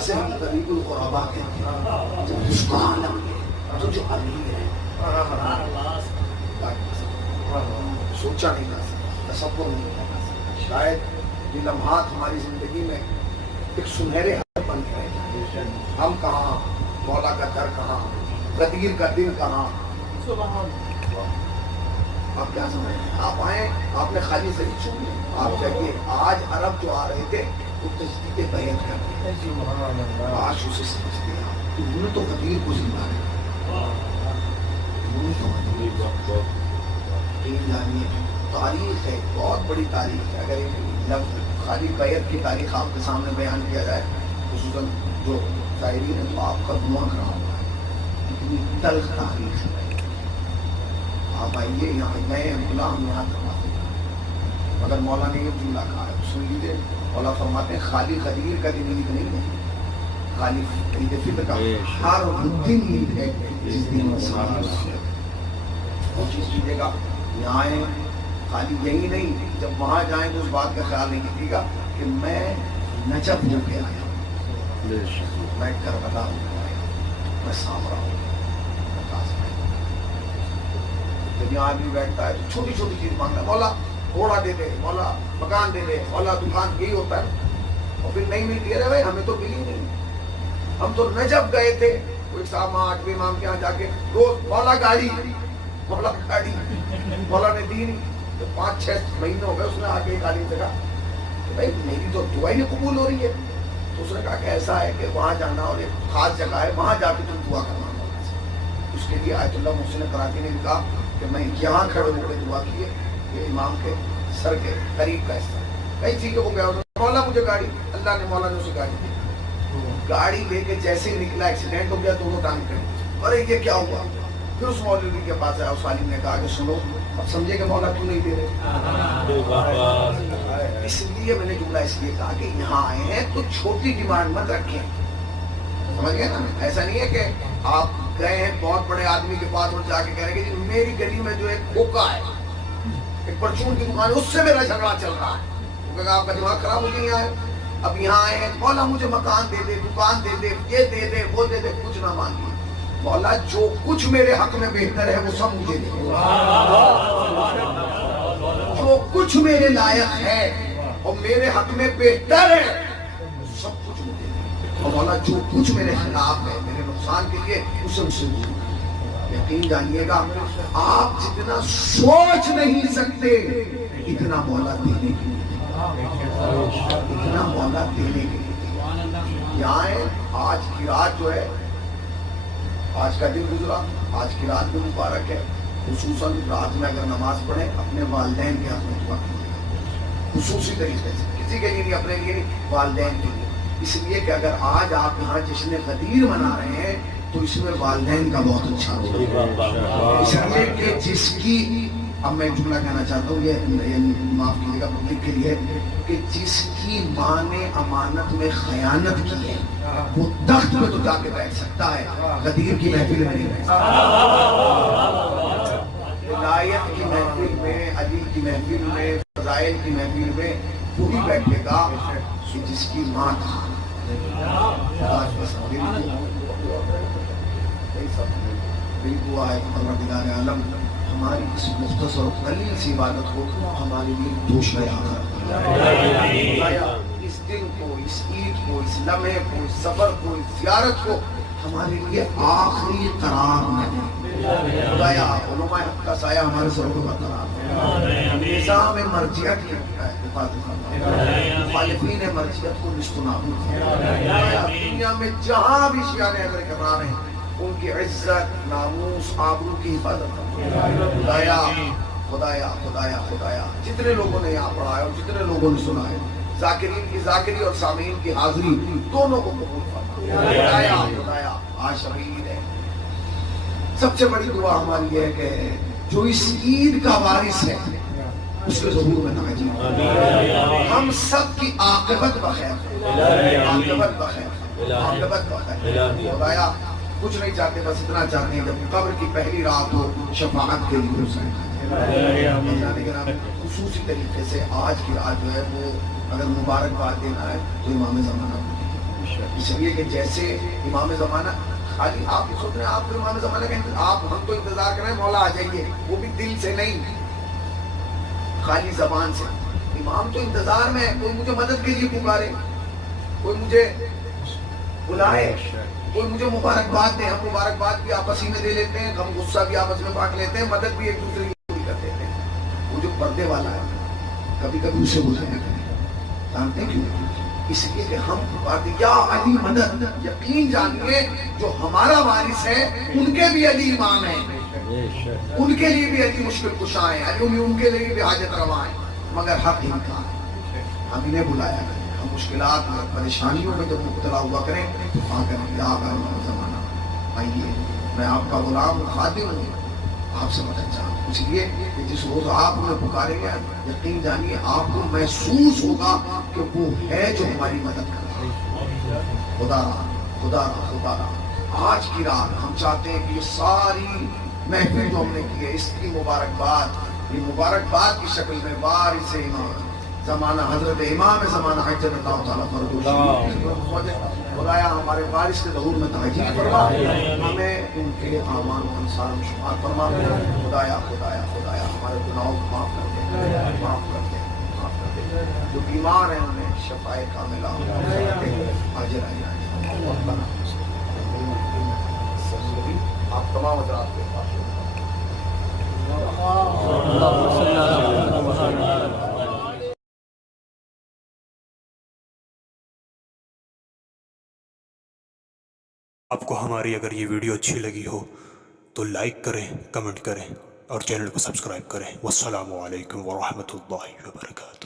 جسے ہم غریب الغربا کہتے ہیں، جب دشمن تو جو امیر ہے، سوچا نہیں تھا، تصور نہیں تھا، شاید یہ لمحات ہماری زندگی میں ایک سنہرے حد بن گئے، ہم کہاں، مولا کا در کہاں، غدیر کا دن کہاں۔ آپ کیا سمجھ رہے ہیں؟ آپ آئیں، آپ نے خالی سے چھوڑ لیں، آپ کہیے آج عرب جو آ رہے تھے وہ تجدید بیعت کر رہے ہیں، آج اسے سمجھتے ہیں کہ انہوں نے تو غدیر کو زندہ رکھا، انہوں نے تو غدیر تاریخ ہے، بہت بڑی تاریخ ہے۔ اگر ایک لفظ خالی بیعت کی تاریخ آپ کے سامنے بیان کیا جائے، خصوصاً جو شاعرین ہے تو آپ کا دھواں کھڑا ہوا ہے، اتنی تلخ تاریخ ہے۔ آپ آئیے یہاں نئے غلام یہاں کرواتے ہیں، مگر مولا نے یہ جملہ کہا ہے، سن لیجیے، مولا فرماتے ہیں خالی غدیر کا دن عید نہیں ہے، خالی عید فطر کا ہر دن عید ہے، جس دن مسلمان وہ چیز کیجیے گا۔ یہاں آئیں، خالی یہی نہیں، جب وہاں جائیں تو اس بات کا خیال نہیں کیجیے گا کہ میں نجف ہو کے آیا ہوں، میں کربلا ہو کے آیا ہوں، میں سامرا ہوں، میں قاسم ہوں۔ جب یہاں آدمی بیٹھتا ہے تو چھوٹی چھوٹی چیز مانگتا ہے، مولا گھوڑا دے دے، مولا مکان دے دے، مولا دکان، یہی ہوتا ہے، اور پھر نہیں ملتی ہے، بھائی ہمیں تو ملی نہیں، ہم تو نجف گئے تھے، کوئی صاحب 8ویں امام کے یہاں جا کے روز مولا گاڑی، مولا گاڑی، مولا نے دی نہیں، تو 5-6 مہینے ہو گئے، اس نے آ کے گاڑی سے کہا کہ بھائی میری تو دعا ہی قبول ہو رہی ہے، تو اس نے کہا کہ ایسا ہے کہ وہاں جانا اور ایک خاص جگہ ہے، وہاں جا کے تم دعا کرنا مولا سے۔ اس کے لیے آیت اللہ محسن کراچی نے کہا کہ میں یہاں کھڑے ہو کے دعا کی ہے، یہ امام کے سر کے قریب کا حصہ ہے، کئی ٹھیک ہے وہ گیا، مولا مجھے گاڑی، اللہ نے مولا نے اسے گاڑی دی، گاڑی لے کے جیسے ہی نکلا ایکسیڈنٹ ہو گیا، دونوں ٹانگ کھڑی، ارے یہ کیا ہوا؟ پھر اس مولوی کے پاس آیا، اس عالم نے کہا کہ سنو اب سمجھے کہ مولا کیوں نہیں دے رہے؟ اس لیے میں نے جملہ اس لیے کہا کہ یہاں آئے ہیں تو چھوٹی ڈیمانڈ مت رکھیں. سمجھ گئے نا؟ ایسا نہیں ہے کہ آپ گئے ہیں بہت بڑے آدمی کے پاس اور جا کے کہہ رہے ہیں کہ میری گلی میں جو ایک کھوکا ہے, ایک پرچون کی دکان ہے, اس سے میرا جھگڑا چل رہا ہے. کیونکہ آپ کا دماغ خراب ہو گیا یہاں ہے. اب یہاں آئے ہیں مولا مجھے مکان دے دے, دکان دے دے, یہ دے دے, وہ دے دے, کچھ نہ مانگیے. مولا جو کچھ میرے حق میں بہتر ہے وہ سب مجھے دے. جو کچھ میرے لائق ہے اور میرے حق میں بہتر ہے سب کچھ مجھے دے. اور مولا جو کچھ میرے خلاف ہے میرے نقصان کے لیے اسے مجھ سے دور. یقین جانیے گا آپ جتنا سوچ نہیں سکتے اتنا مولا دینے کے لیے, اتنا مولا دینے کے لیے. یہاں ہے آج کی رات جو ہے, آج کا دن گزرا, آج کی رات بھی مبارک ہے. خصوصاً رات میں اگر نماز پڑھیں اپنے والدین کے حق میں دعا کیجیے خصوصی طریقے سے, کسی کے لیے نہیں, اپنے لیے نہیں, والدین کے لیے. اس لیے کہ اگر آج آپ یہاں جشن غدیر منا رہے ہیں تو اس میں والدین کا بہت اچھا ہوگا. اس لیے کہ جس کی, اب میں جملہ کہنا چاہتا ہوں, یہ معاف کیجیے گا پبلک کے لیے, کہ جس کی ماں نے امانت میں خیانت کی ہے وہ تخت پہ تو جا کے بیٹھ سکتا ہے, غدیر کی محفل میں نہیں بیٹھ سکتا. ولایت کی محفل میں, علی کی محفل میں, فضائل کی محفل میں وہی بیٹھے گا کہ جس کی ماں تھا. دل کو آئے پروردگار عالم ہماری اس مختصر و قلیل سی عبادت کو ہمارے لیے دوشیا کر. اس دن کو, اس عید کو, اس لمحے کو, اس سفر کو, اس زیارت کو ہمارے لیے آخری قرار میں خدایا علماء حق کا سایہ ہمارے سروں کو برقرار. نظام مرجعیت کی حفاظت فرما, مخالفین مرجعیت کو نیست و نابود فرما. دنیا میں جہاں بھی شیعہ اگر کرار ہیں ان کی عزت, ناموس, آبرو کی حفاظت فرما. خدایا خدایا خدایا خدایا جتنے لوگوں نے یہاں پڑھا ہے اور جتنے لوگوں نے سنا ہے, ذاکرین کی ذاکری اور سامعین کی حاضری دونوں کو قبول فرما. خدایا خدایا آج شہید ہے. سب سے بڑی دعا ہماری یہ ہے کہ جو اس عید کا وارث ہے اس کے ظہور میں تعجیل, ہم سب کی عاقبت بخیر, عاقبت بخیر, عاقبت بخیر. خدایا کچھ نہیں چاہتے, بس اتنا چاہتے ہیں جب قبر کی پہلی رات ہو شفاعت کے لیے حسین. خصوصی طریقے سے آج کی رات جو ہے وہ اگر مبارکباد دینا ہے تو امام زمانہ, اس لیے کہ جیسے امام زمانہ خالی آپ سوچ رہے ہیں آپ کو امام زمانہ کا آپ, ہم تو انتظار کر رہے ہیں مولا آ جائیے, وہ بھی دل سے نہیں خالی زبان سے. امام تو انتظار میں ہے, کوئی مجھے مدد کے لیے پکارے, کوئی مجھے بلائے, کوئی مجھے مبارکباد دے. ہم مبارکباد بھی آپس ہی میں دے لیتے ہیں, ہم غصہ بھی آپس میں بانٹ لیتے ہیں, مدد بھی ایک دوسرے کی پوری کر دیتے ہیں. وہ جو پردے والا ہے کبھی کبھی اسے بلایا کریں, جانتے ہیں کیوں؟ اس لیے کہ ہم یا علی مدد. یقین جانیے جو ہمارا وارث ہے ان کے بھی علی امام ہیں, ان کے لیے بھی علی مشکل کشا ہیں, علی ان کے لیے بھی حاجت روا ہیں, مگر حق ان کا ہے. ہم انہیں بلایا کریں, ہم مشکلات میں پریشانیوں میں جب مبتلا ہوا کریں تو کہا کریں یا زمانہ آئیے, میں آپ کا غلام خادم ہوں, آپ سے مدد چاہتا ہوں. اس لیے کہ جس روز آپ انہیں پکاریں گے یقین جانیے آپ کو محسوس ہوگا کہ وہ ہے جو ہماری مدد کر رہا ہے. خدا رہا خدا رہا خدا رہا. آج کی رات ہم چاہتے ہیں کہ یہ ساری محفل جو ہم نے کی ہے اس کی مبارکباد, یہ مبارکباد کی شکل میں وارث امام زمانہ حضرت امام زمانہ حجت اللہ تعالیٰ فرمائے. خدایا ہمارے وارث کے ظہور میں تعجیل فرما, ہمیں ان کے اعمال و انصار میں شمار فرما. خدایا خدایا خدایا ہمارے گناہوں کو معاف کر دے, معاف کر دے, معاف کر دے. جو بیمار ہیں انہیں شفائے کاملہ اجر علی آپ تمام حضرات کے پاس آپ کو ہماری اگر یہ ویڈیو اچھی لگی ہو تو لائک کریں, کمنٹ کریں اور چینل کو سبسکرائب کریں. والسلام علیکم ورحمۃ اللہ وبرکاتہ.